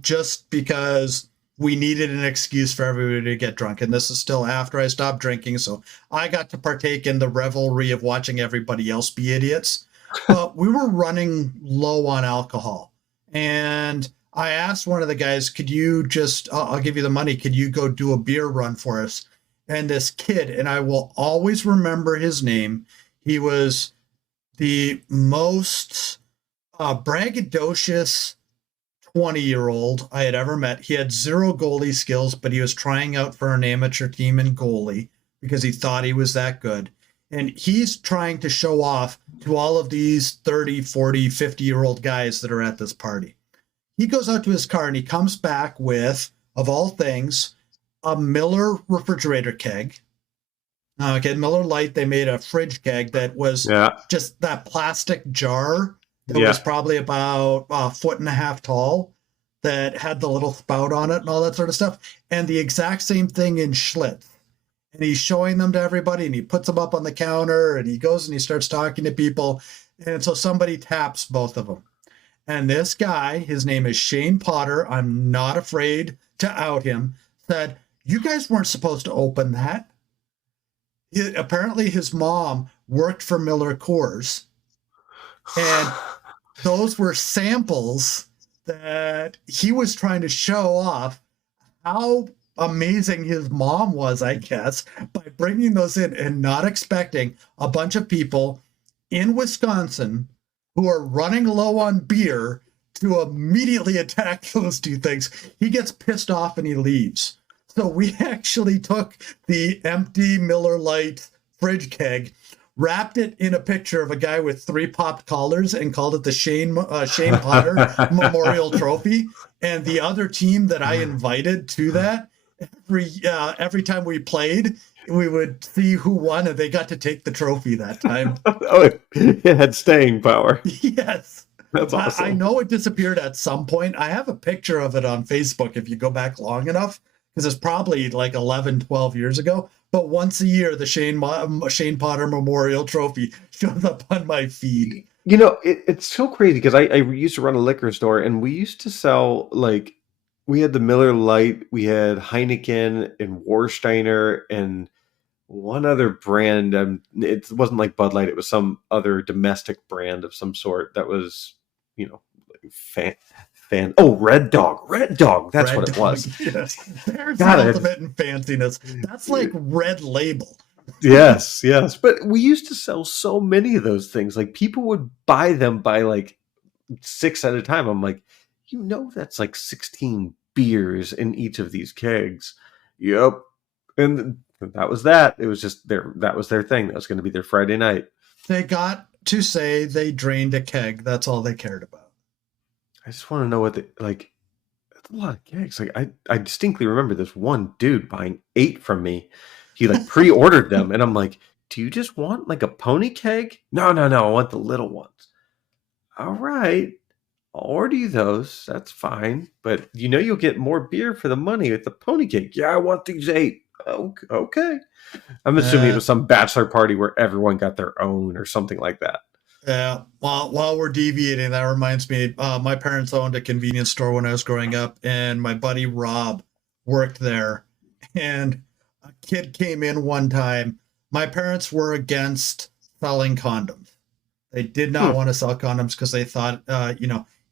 just because we needed an excuse for everybody to get drunk. And this is still after I stopped drinking. So I got to partake in the revelry of watching everybody else be idiots. But we were running low on alcohol. And I asked one of the guys, could you just, I'll give you the money. Could you go do a beer run for us? And this kid, and I will always remember his name. He was the most braggadocious 20-year-old I had ever met. He had zero goalie skills, but he was trying out for an amateur team in goalie because he thought he was that good. And he's trying to show off to all of these 30, 40, 50-year-old guys that are at this party. He goes out to his car and he comes back with, of all things, a Miller refrigerator keg. Okay, Miller Lite, they made a fridge keg that was just that plastic jar that was probably about a foot and a half tall that had the little spout on it and all that sort of stuff. And the exact same thing in Schlitz. And he's showing them to everybody and he puts them up on the counter and he goes and he starts talking to people. And so somebody taps both of them. And this guy, his name is Shane Potter, I'm not afraid to out him, said, you guys weren't supposed to open that. Apparently his mom worked for Miller Coors. And those were samples that he was trying to show off how amazing his mom was, I guess, by bringing those in and not expecting a bunch of people in Wisconsin who are running low on beer to immediately attack those two things. He gets pissed off and he leaves. So we actually took the empty Miller Lite fridge keg, wrapped it in a picture of a guy with 3 popped collars and called it the Shane Potter Memorial Trophy. And the other team that I invited to that, every time we played, we would see who won, and they got to take the trophy that time. Oh, it had staying power. Yes. That's awesome. I know it disappeared at some point. I have a picture of it on Facebook if you go back long enough, because it's probably like 11, 12 years ago. But once a year, the Shane Potter Memorial Trophy shows up on my feed. You know, it's so crazy because I used to run a liquor store and we used to sell, like, we had the Miller Lite, we had Heineken and Warsteiner and one other brand. It wasn't like Bud Light. It was some other domestic brand of some sort that was, you know, Red Dog. That's Red what Dog, it was. Yes. There's the ultimate in fanciness. That's like Red Label. Yes. But we used to sell so many of those things. Like people would buy them by like 6 at a time. I'm like, you know, that's like 16 beers in each of these kegs. Yep. And that was that. It was just that was their thing. That was going to be their Friday night. They got to say they drained a keg. That's all they cared about. I just want to know what that's a lot of kegs. Like I distinctly remember this one dude buying 8 from me. He like pre-ordered them and I'm like, do you just want like a pony keg? No, I want the little ones. All right. I'll order you those. That's fine. But you know you'll get more beer for the money with the pony keg. Yeah, I want these 8. Okay. I'm assuming it was some bachelor party where everyone got their own or something like that. Yeah. While we're deviating, that reminds me, my parents owned a convenience store when I was growing up, and my buddy Rob worked there. And a kid came in one time. My parents were against selling condoms. They did not want to sell condoms because they thought,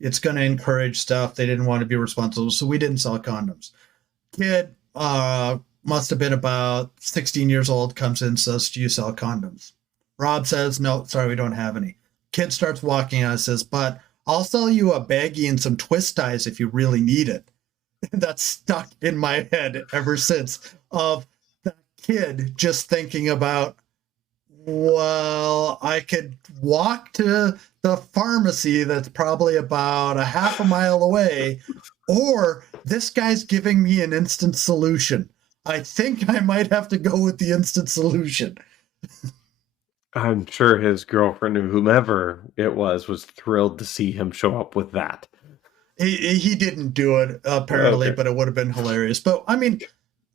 It's going to encourage stuff. They didn't want to be responsible, so we didn't sell condoms. Kid must have been about 16 years old, comes in, says, do you sell condoms? Rob says, no, sorry, we don't have any. Kid starts walking out and says, but I'll sell you a baggie and some twist ties if you really need it. That's stuck in my head ever since, of that kid just thinking about, well, I could walk to the pharmacy that's probably about a half a mile away, or this guy's giving me an instant solution. I think I might have to go with the instant solution. I'm sure his girlfriend, or whomever it was thrilled to see him show up with that. He didn't do it, apparently, Okay. but it would have been hilarious. But I mean,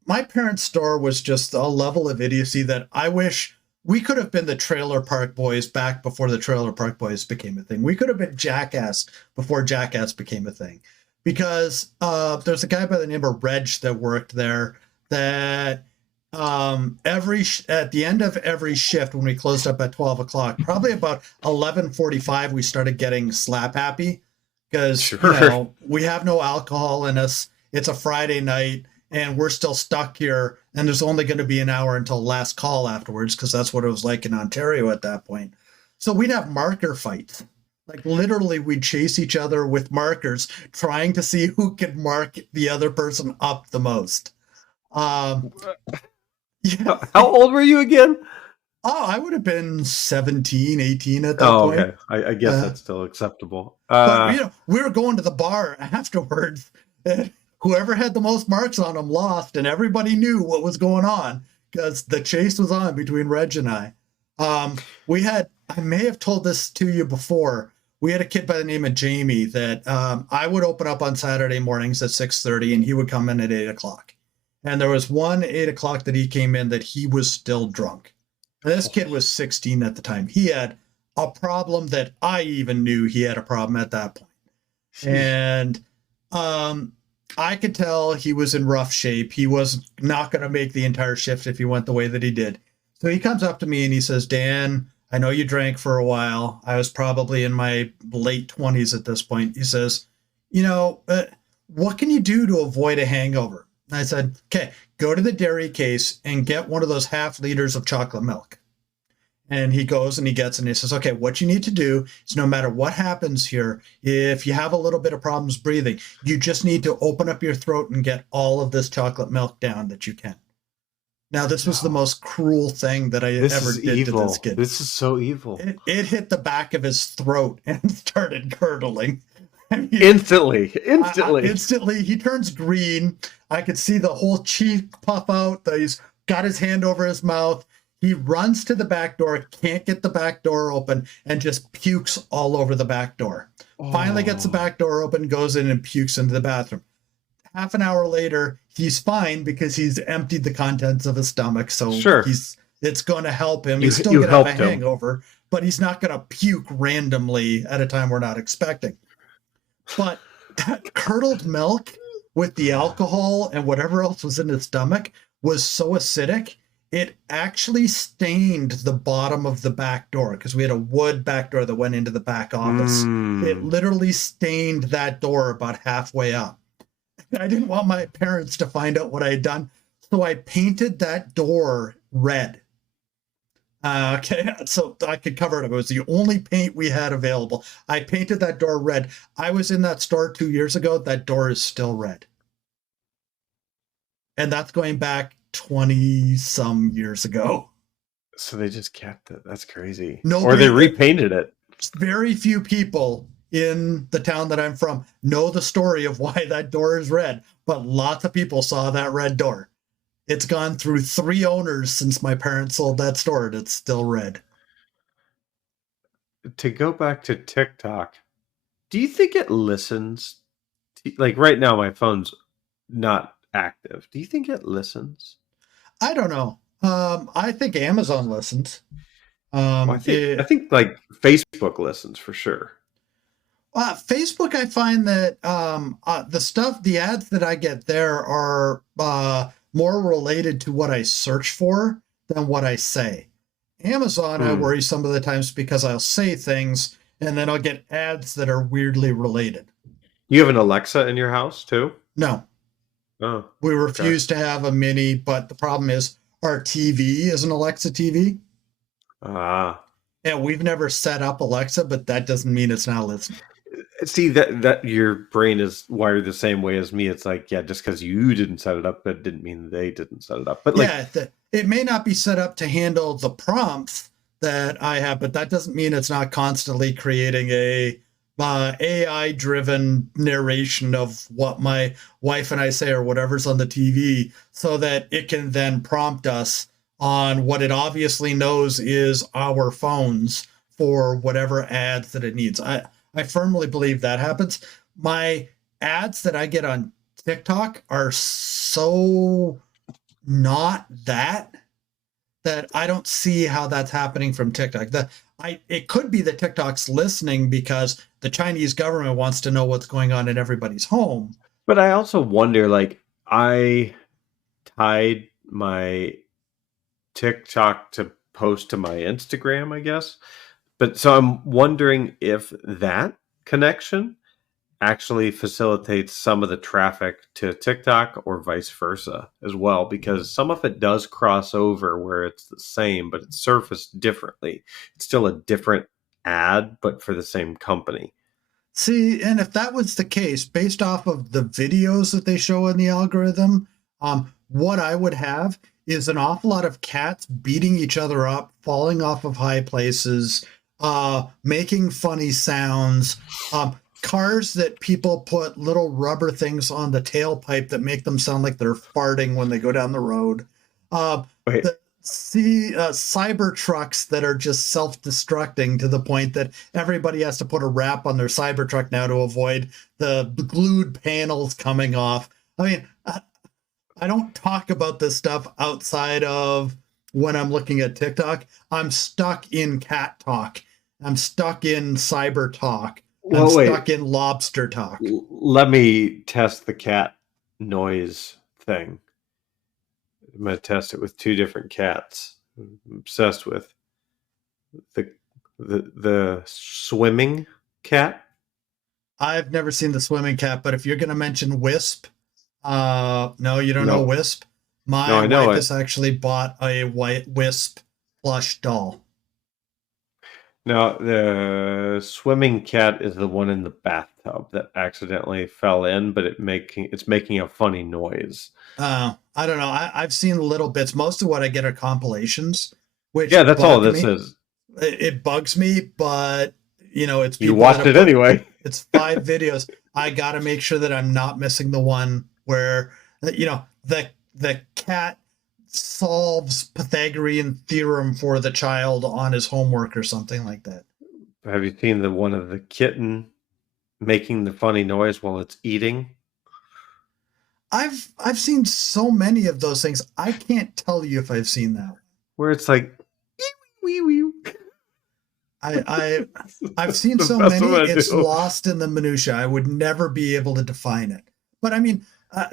my parents' store was just a level of idiocy that I wish we could have been the Trailer Park Boys back before the Trailer Park Boys became a thing. We could have been Jackass before Jackass became a thing. Because there's a guy by the name of Reg that worked there that at the end of every shift, when we closed up at 12 o'clock, probably about 11:45, we started getting slap happy because Sure. we have no alcohol in us. It's a Friday night and we're still stuck here, and there's only going to be an hour until last call afterwards, because that's what it was like in Ontario at that point. So we'd have marker fights. Like literally we'd chase each other with markers, trying to see who could mark the other person up the most. Yeah. How old were you again? Oh, I would have been 17, 18 at that point. Okay. I guess that's still acceptable. But we were going to the bar afterwards, and whoever had the most marks on them lost, and everybody knew what was going on because the chase was on between Reg and I. I may have told this to you before. We had a kid by the name of Jamie that I would open up on Saturday mornings at 6:30, and he would come in at 8 o'clock. And there was one 8 o'clock that he came in that he was still drunk. And this kid was 16 at the time. He had a problem that I even knew he had a problem at that point. And I could tell he was in rough shape. He was not going to make the entire shift if he went the way that he did. So he comes up to me and he says, Dan, I know you drank for a while. I was probably in my late 20s at this point. He says, what can you do to avoid a hangover? And I said, okay, go to the dairy case and get one of those half liters of chocolate milk. And he goes and he gets it and he says, okay, what you need to do is no matter what happens here, if you have a little bit of problems breathing, you just need to open up your throat and get all of this chocolate milk down that you can. Now, this was the most cruel thing that I ever did to this kid. This is so evil. It hit the back of his throat and started curdling. I mean, instantly, he turns green. I could see the whole cheek puff out. He's got his hand over his mouth. He runs to the back door, can't get the back door open, and just pukes all over the back door. Finally gets the back door open, goes in and pukes into the bathroom. Half an hour later, he's fine because he's emptied the contents of his stomach. So sure, it's going to help him. He's still going to have a hangover, but he's not going to puke randomly at a time we're not expecting. But that curdled milk with the alcohol and whatever else was in his stomach was so acidic, it actually stained the bottom of the back door, because we had a wood back door that went into the back office. It literally stained that door about halfway up. I didn't want my parents to find out what I had done, so I painted that door red. Okay, so I could cover it up. It was the only paint we had available. I painted that door red. I was in that store 2 years ago. That door is still red. And that's going back 20-some years ago. So they just kept it. That's crazy. Nobody, or they repainted it. Very few people in the town that I'm from know the story of why that door is red, but lots of people saw that red door. It's gone through 3 owners since my parents sold that store, and it's still red. To go back to TikTok, do you think it listens? Like right now, my phone's not active. Do you think it listens? I don't know. I think Amazon listens. I think like Facebook listens for sure. Facebook, I find that the ads that I get there are more related to what I search for than what I say. Amazon, I worry some of the times because I'll say things and then I'll get ads that are weirdly related. You have an Alexa in your house too? No, Oh, we okay. refuse to have a mini, but the problem is our TV is an Alexa TV. Ah. And we've never set up Alexa, but that doesn't mean it's not listening. See that your brain is wired the same way as me. It's like, yeah, just because you didn't set it up, that didn't mean they didn't set it up. But like, Yeah, it may not be set up to handle the prompts that I have, but that doesn't mean it's not constantly creating a AI driven narration of what my wife and I say or whatever's on the TV so that it can then prompt us on what it obviously knows is our phones for whatever ads that it needs. I firmly believe that happens. My ads that I get on TikTok are so not that I don't see how that's happening from TikTok. It could be that TikTok's listening because the Chinese government wants to know what's going on in everybody's home. but I also wonder, like, I tied my TikTok to post to my Instagram, I guess. But so I'm wondering if that connection actually facilitates some of the traffic to TikTok or vice versa as well, because some of it does cross over where it's the same, but it's surfaced differently. It's still a different ad, but for the same company. See, and if that was the case, based off of the videos that they show in the algorithm, what I would have is an awful lot of cats beating each other up, falling off of high places, making funny sounds, cars that people put little rubber things on the tailpipe that make them sound like they're farting when they go down the road. Wait, Cyber trucks that are just self-destructing to the point that everybody has to put a wrap on their cyber truck now to avoid the glued panels coming off. I mean, I don't talk about this stuff outside of when I'm looking at TikTok. I'm stuck in cat talk. I'm stuck in cyber talk. I'm well, wait. stuck in lobster talk. Let me test the cat noise thing. I'm going to test it with two different cats. I'm obsessed with the the swimming cat. I've never seen the swimming cat, but if you're going to mention Wisp, no, you don't know No, Wisp. no, My I know wife it. has actually bought a white Wisp plush doll. Now, the swimming cat is the one in the bathtub that accidentally fell in, but it's making a funny noise. I don't know. I've seen little bits. Most of what I get are compilations, Yeah, which that's all bug this me. is. It bugs me, but it's You people that watched have it put anyway. it's 5 videos. I got to make sure that I'm not missing the one where the cat solves Pythagorean theorem for the child on his homework or something like that. Have you seen the one of the kitten making the funny noise while it's eating? I've seen so many of those things. I can't tell you if I've seen that. Where it's like, wee wee wee. I've seen The so best many, one I it's do. lost in the minutia. I would never be able to define it. But I mean,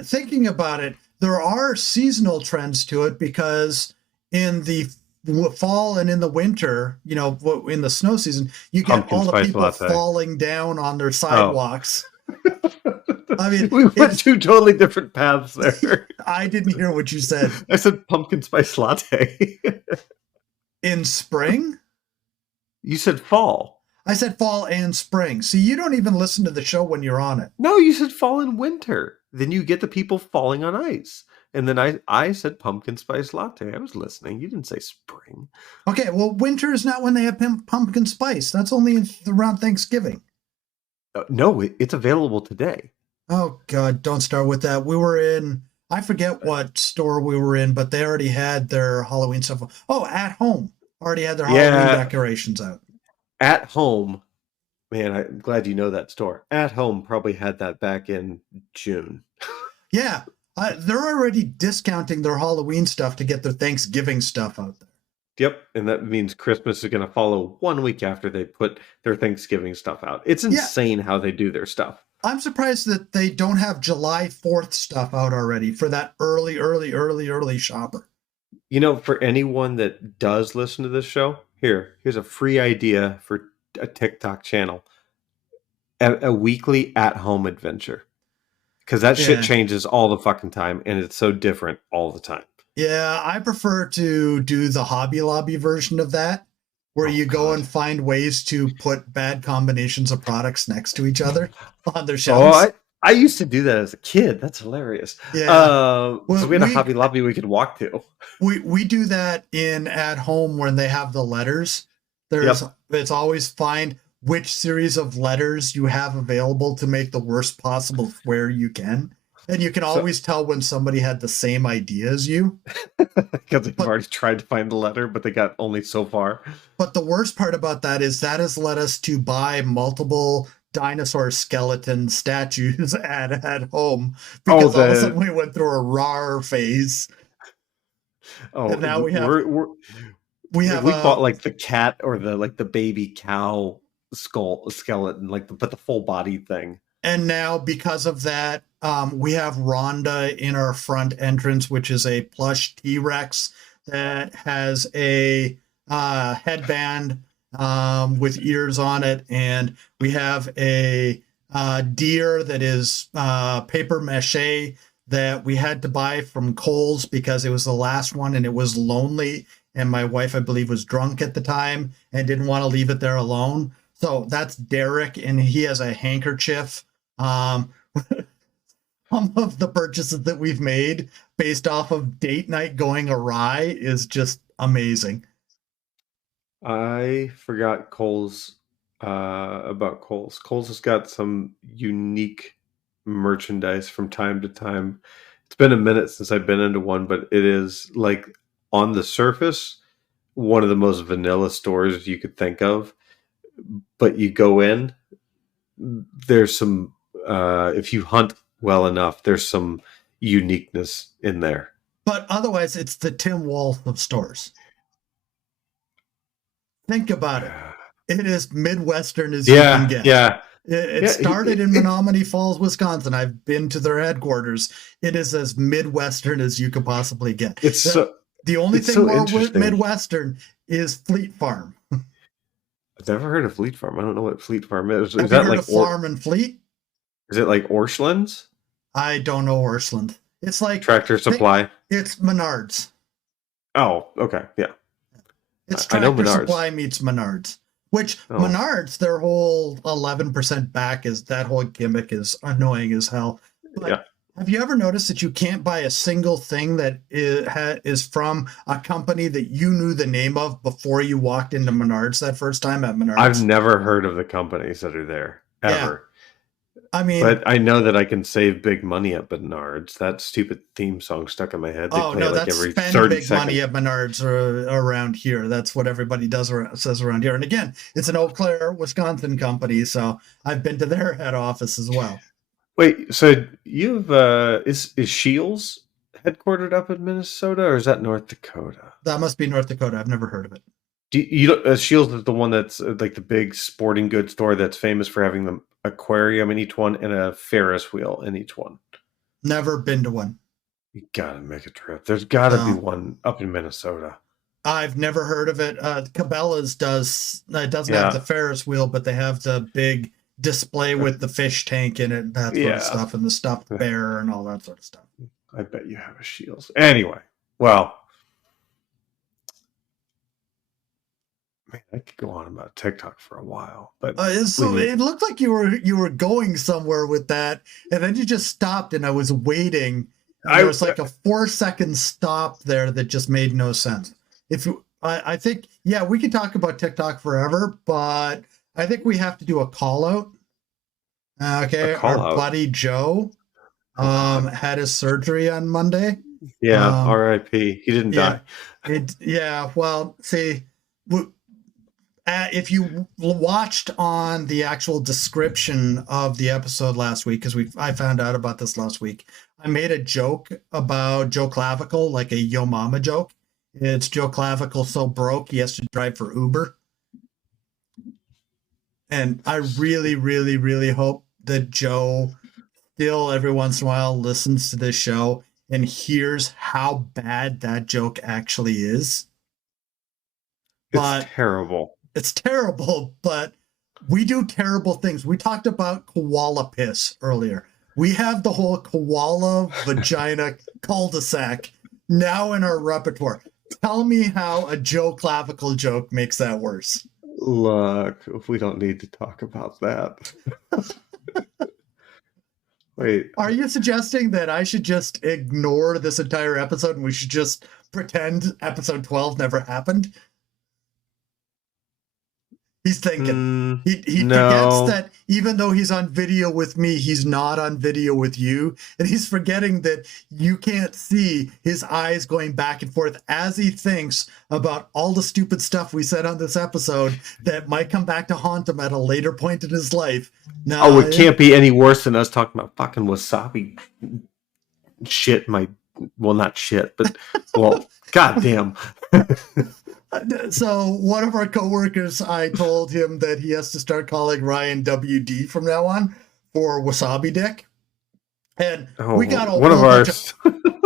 thinking about it, there are seasonal trends to it because in the fall and in the winter, in the snow season, you get Pumpkin all the spice people latte. falling down on their Oh. sidewalks. I mean, We went two totally different paths there. I didn't hear what you said. I said pumpkin spice latte. In spring? You said fall. I said fall and spring. See, you don't even listen to the show when you're on it. No, you said fall and winter. Then you get the people falling on ice. And then I said pumpkin spice latte. I was listening. You didn't say spring. Okay, well, winter is not when they have pumpkin spice. That's only around Thanksgiving. No, it's available today. Oh, God, don't start with that. We were in, I forget what store we were in, but they already had their Halloween stuff. Oh, At Home already had their Halloween decorations out. At Home, man, I'm glad you know that store. At Home probably had that back in June. Yeah, they're already discounting their Halloween stuff to get their Thanksgiving stuff out there. Yep, and that means Christmas is going to follow 1 week after they put their Thanksgiving stuff out. It's insane how they do their stuff. I'm surprised that they don't have July 4th stuff out already for that early shopper. For anyone that does listen to this show, here's a free idea for a TikTok channel, a weekly at-home adventure, because that shit Yeah. changes all the fucking time, and it's so different all the time. Yeah, I prefer to do the Hobby Lobby version of that, where Oh, you go God. and find ways to put bad combinations of products next to each other on their Oh, shelves. I used to do that as a kid. That's hilarious. Yeah. So we had a Hobby Lobby we could walk to. We do that in at home when they have the letters. Yep. It's always find which series of letters you have available to make the worst possible square you can. And you can So- always tell when somebody had the same idea as you. Because they've But- already tried to find the letter, but they got only so far. But the worst part about that is that has led us to buy multiple dinosaur skeleton statues at home because all of a sudden we went through a rar phase. Oh, And now we have we bought like the cat or the baby cow skeleton, but the full body thing. And now because of that, we have Rhonda in our front entrance, which is a plush T-Rex that has a headband with ears on it, and we have a deer that is paper mache that we had to buy from Kohl's because it was the last one and it was lonely, and my wife, I believe, was drunk at the time and didn't want to leave it there alone. So that's Derek, and he has a handkerchief. Some of the purchases that we've made based off of date night going awry is just amazing. I forgot Kohl's about Kohl's. Kohl's has got some unique merchandise from time to time. It's been a minute since I've been into one, but it is like on the surface one of the most vanilla stores you could think of. But you go in, there's some if you hunt well enough, there's some uniqueness in there. But otherwise, it's the Tim Wolf of stores. Think about it. It is Midwestern as you can get. Yeah. It started in Menominee Falls, Wisconsin. I've been to their headquarters. It is as Midwestern as you could possibly get. The only thing more Midwestern is Fleet Farm. I've never heard of Fleet Farm. I don't know what Fleet Farm is. Have you heard of Farm and Fleet? Is it like Orschland's? I don't know Orschland. It's like Tractor Supply. It's Menards. Oh, okay, yeah. It's Tractor Supply meets Menards. Which Menards, their whole 11% back is that whole gimmick is annoying as hell. But yeah. Have you ever noticed that you can't buy a single thing that is from a company that you knew the name of before you walked into Menards that first time at Menards? I've never heard of the companies that are there, ever. Yeah. I mean, but I know that I can save big money at Menards. That stupid theme song stuck in my head. They play that's every spend 30 big seconds. money at Menards around here. That's what everybody says around here. And again, it's an Eau Claire, Wisconsin company, so I've been to their head office as well. Wait, so you've is Shields headquartered up in Minnesota, or is that North Dakota? That must be North Dakota. I've never heard of it. Shields is the one that's like the big sporting goods store that's famous for having the aquarium in each one and a Ferris wheel in each one. Never been to one. You gotta make a trip. There's gotta be one up in Minnesota. I've never heard of it. Cabela's doesn't have the Ferris wheel, but they have the big display with the fish tank in it and that sort of stuff, and the stuffed bear and all that sort of stuff. I bet you have a Shields. Anyway, well, man, I could go on about TikTok for a while, but it looked like you were going somewhere with that, and then you just stopped, and I was waiting. There was like a 4-second stop there that just made no sense. I think we could talk about TikTok forever, but I think we have to do a call out. Okay, our buddy Joe had his surgery on Monday. Yeah, R.I.P. He didn't die. Well, see, if you watched on the actual description of the episode last week, because I found out about this last week, I made a joke about Joe Clavicle, like a Yo Mama joke. It's Joe Clavicle so broke he has to drive for Uber. And I really, really, really hope that Joe still every once in a while listens to this show and hears how bad that joke actually is. It's terrible. It's terrible, but We do terrible things. We talked about koala piss earlier. We have the whole koala vagina cul-de-sac now in our repertoire. Tell me how a Joe Clavicle joke makes that worse. Look, we don't need to talk about that. Wait. Are you suggesting that I should just ignore this entire episode and we should just pretend episode 12 never happened? He's thinking. He forgets No. that even though he's on video with me, he's not on video with you. And he's forgetting that you can't see his eyes going back and forth as he thinks about all the stupid stuff we said on this episode that might come back to haunt him at a later point in his life. No, Oh, it can't be any worse than us talking about fucking wasabi shit. Well, not shit, but well, goddamn. So one of our coworkers, I told him that he has to start calling Ryan WD from now on for wasabi dick. And we got a one of whole our bunch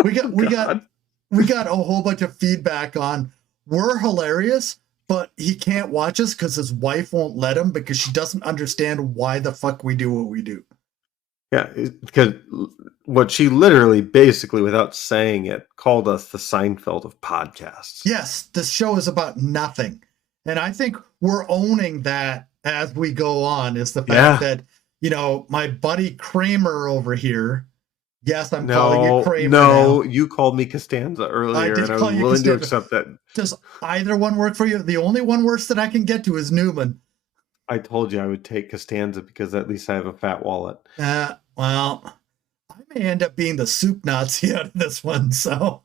we got a whole bunch of feedback on we're hilarious, but he can't watch us because his wife won't let him because she doesn't understand why the fuck we do what we do. Yeah, because what she literally, basically, without saying it, called us the Seinfeld of podcasts. Yes, this show is about nothing. And I think we're owning that as we go on, is the fact that, you know, my buddy Kramer over here, yes, I'm calling you Kramer now. You called me Costanza earlier, and I was willing Costanza. to accept that. Does either one work for you? The only one worse that I can get to is Newman. I told you I would take Costanza because at least I have a fat wallet. Well, I may end up being the soup Nazi out of this one, so.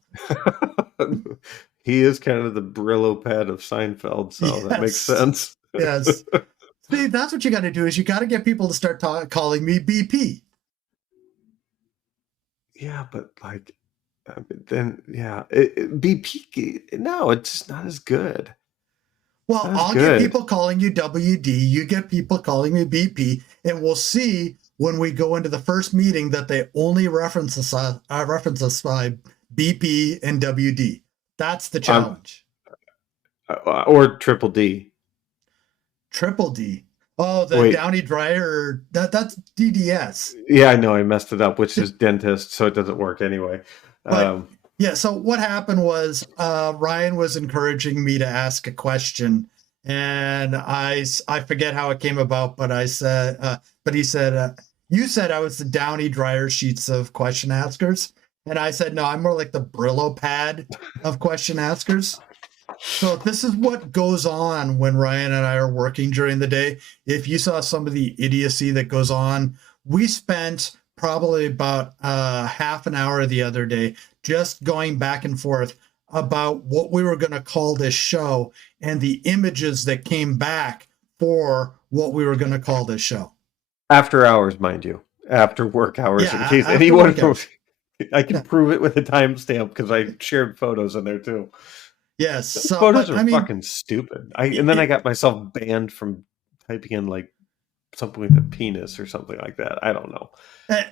He is kind of the Brillo pad of Seinfeld, so that makes sense. Yes. See, that's what you got to do is you got to get people to start calling me BP. Yeah, but like, then, yeah. BP, no, it's just not as good. Well, I'll get people calling you WD. You get people calling me BP, and we'll see when we go into the first meeting that they only reference us by BP and WD. That's the challenge. Or Triple D. Triple D. Oh, the Downey Dryer. That's DDS. Yeah, I know. I messed it up, which is dentist, so it doesn't work anyway. Yeah, so what happened was Ryan was encouraging me to ask a question, and I forget how it came about, but I said, but he said, you said I was the Downey Dryer sheets of question askers, and I said, no, I'm more like the Brillo pad of question askers. So this is what goes on when Ryan and I are working during the day. If you saw some of the idiocy that goes on, we spent probably about half an hour the other day just going back and forth about what we were going to call this show and the images that came back for what we were going to call this show. After hours, mind you. After work hours. Yeah, in case anyone I can prove it with a timestamp because I shared photos in there too. Yes. So, photos are fucking stupid. And then I got myself banned from typing in like something with a penis or something like that. I don't know.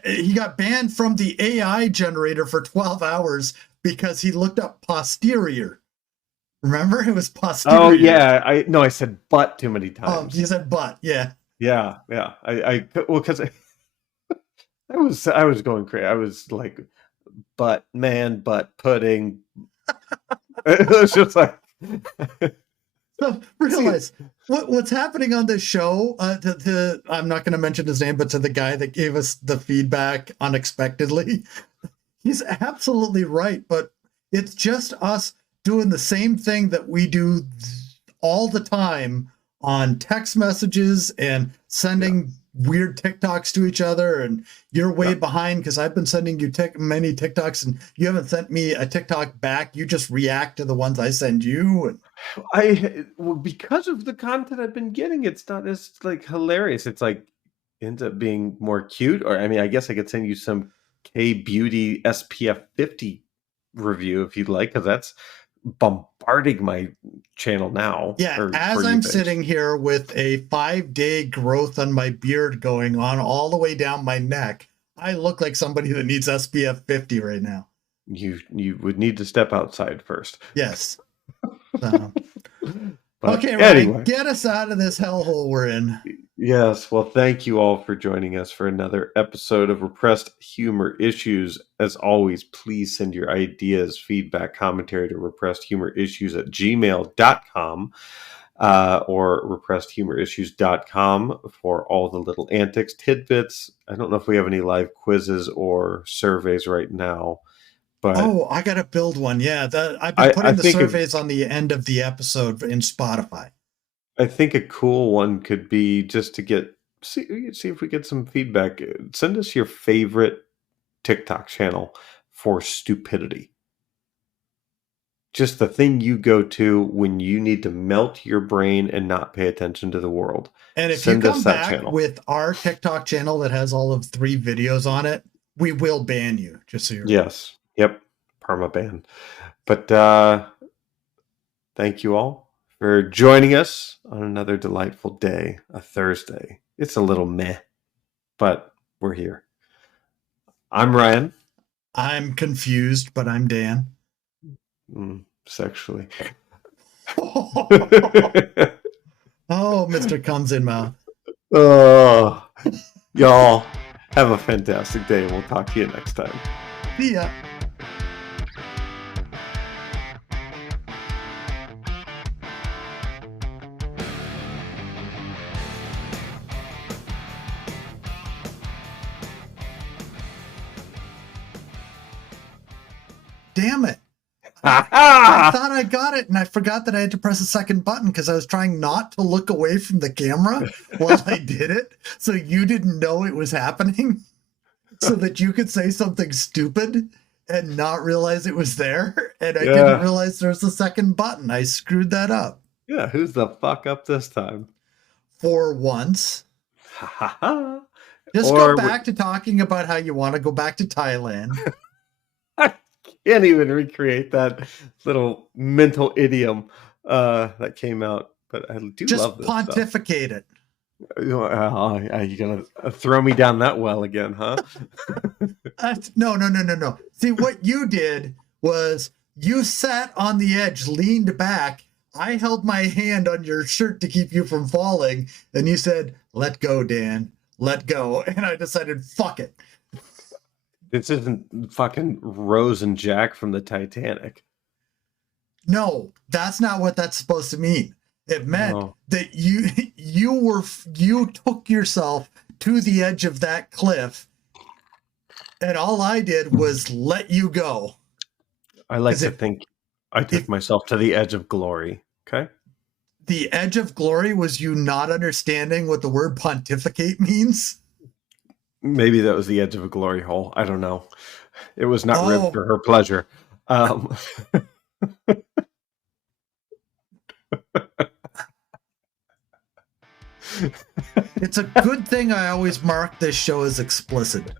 He got banned from the AI generator for 12 hours because he looked up posterior. Remember? It was posterior. Oh, yeah. I said butt too many times. Oh, you said butt. Yeah. Yeah. Well, because I was going crazy. I was like, butt pudding. It was just like. So realize what's happening on this show. I'm not going to mention his name, but to the guy that gave us the feedback unexpectedly, he's absolutely right. But it's just us doing the same thing that we do all the time on text messages and sending weird TikToks to each other, and you're way behind because I've been sending you many TikToks and you haven't sent me a TikTok back. You just react to the ones I send you. And because of the content I've been getting, it's not as like hilarious. It's like ends up being more cute. Or I mean, I guess I could send you some K-Beauty SPF 50 review if you'd like, because that's bombarding my channel now. Yeah, as I'm sitting here with a 5-day growth on my beard going on all the way down my neck, I look like somebody that needs SPF 50 right now. You would need to step outside first. Yes. But Okay, anyway. Ryan, get us out of this hellhole we're in. Yes, well, thank you all for joining us for another episode of Repressed Humor Issues. As always, please send your ideas, feedback, commentary to repressedhumorissues@gmail.com or repressedhumorissues.com for all the little antics, tidbits. I don't know if we have any live quizzes or surveys right now, but I got to build one. Yeah, I've been I putting the think surveys on the end of the episode in Spotify. I think a cool one could be just to see if we get some feedback. Send us your favorite TikTok channel for stupidity. Just the thing you go to when you need to melt your brain and not pay attention to the world. And if Send you us come that back channel. with our TikTok channel that has all of 3 videos on it, we will ban you, just so you're aware. Yes. Yep. Perma ban. But thank you all for joining us on another delightful day, a Thursday. It's a little meh, but we're here. I'm Ryan. I'm confused, but I'm Dan. Sexually. Oh, Mr. Comes in Mouth. Oh, y'all have a fantastic day, and we'll talk to you next time. See ya. Damn it. I thought I got it, and I forgot that I had to press a second button because I was trying not to look away from the camera while I did it, so you didn't know it was happening, so that you could say something stupid and not realize it was there, and I didn't realize there was a second button. I screwed that up. Yeah, who's the fuck up this time? For once. Just Or go back to talking about how you want to go back to Thailand. I can't even recreate that little mental idiom that came out, but I do Just love this pontificate stuff. You're gonna throw me down that well again, huh? No. See, what you did was you sat on the edge, leaned back. I held my hand on your shirt to keep you from falling, and you said, "Let go, Dan. Let go." And I decided, fuck it. This isn't fucking Rose and Jack from the Titanic. No, that's not what that's supposed to mean. It meant that you took yourself to the edge of that cliff, and all I did was let you go. I like to think I took myself to the edge of glory. Okay. The edge of glory was you not understanding what the word pontificate means. Maybe that was the edge of a glory hole. I don't know. It was not ribbed for her pleasure. It's a good thing I always mark this show as explicit.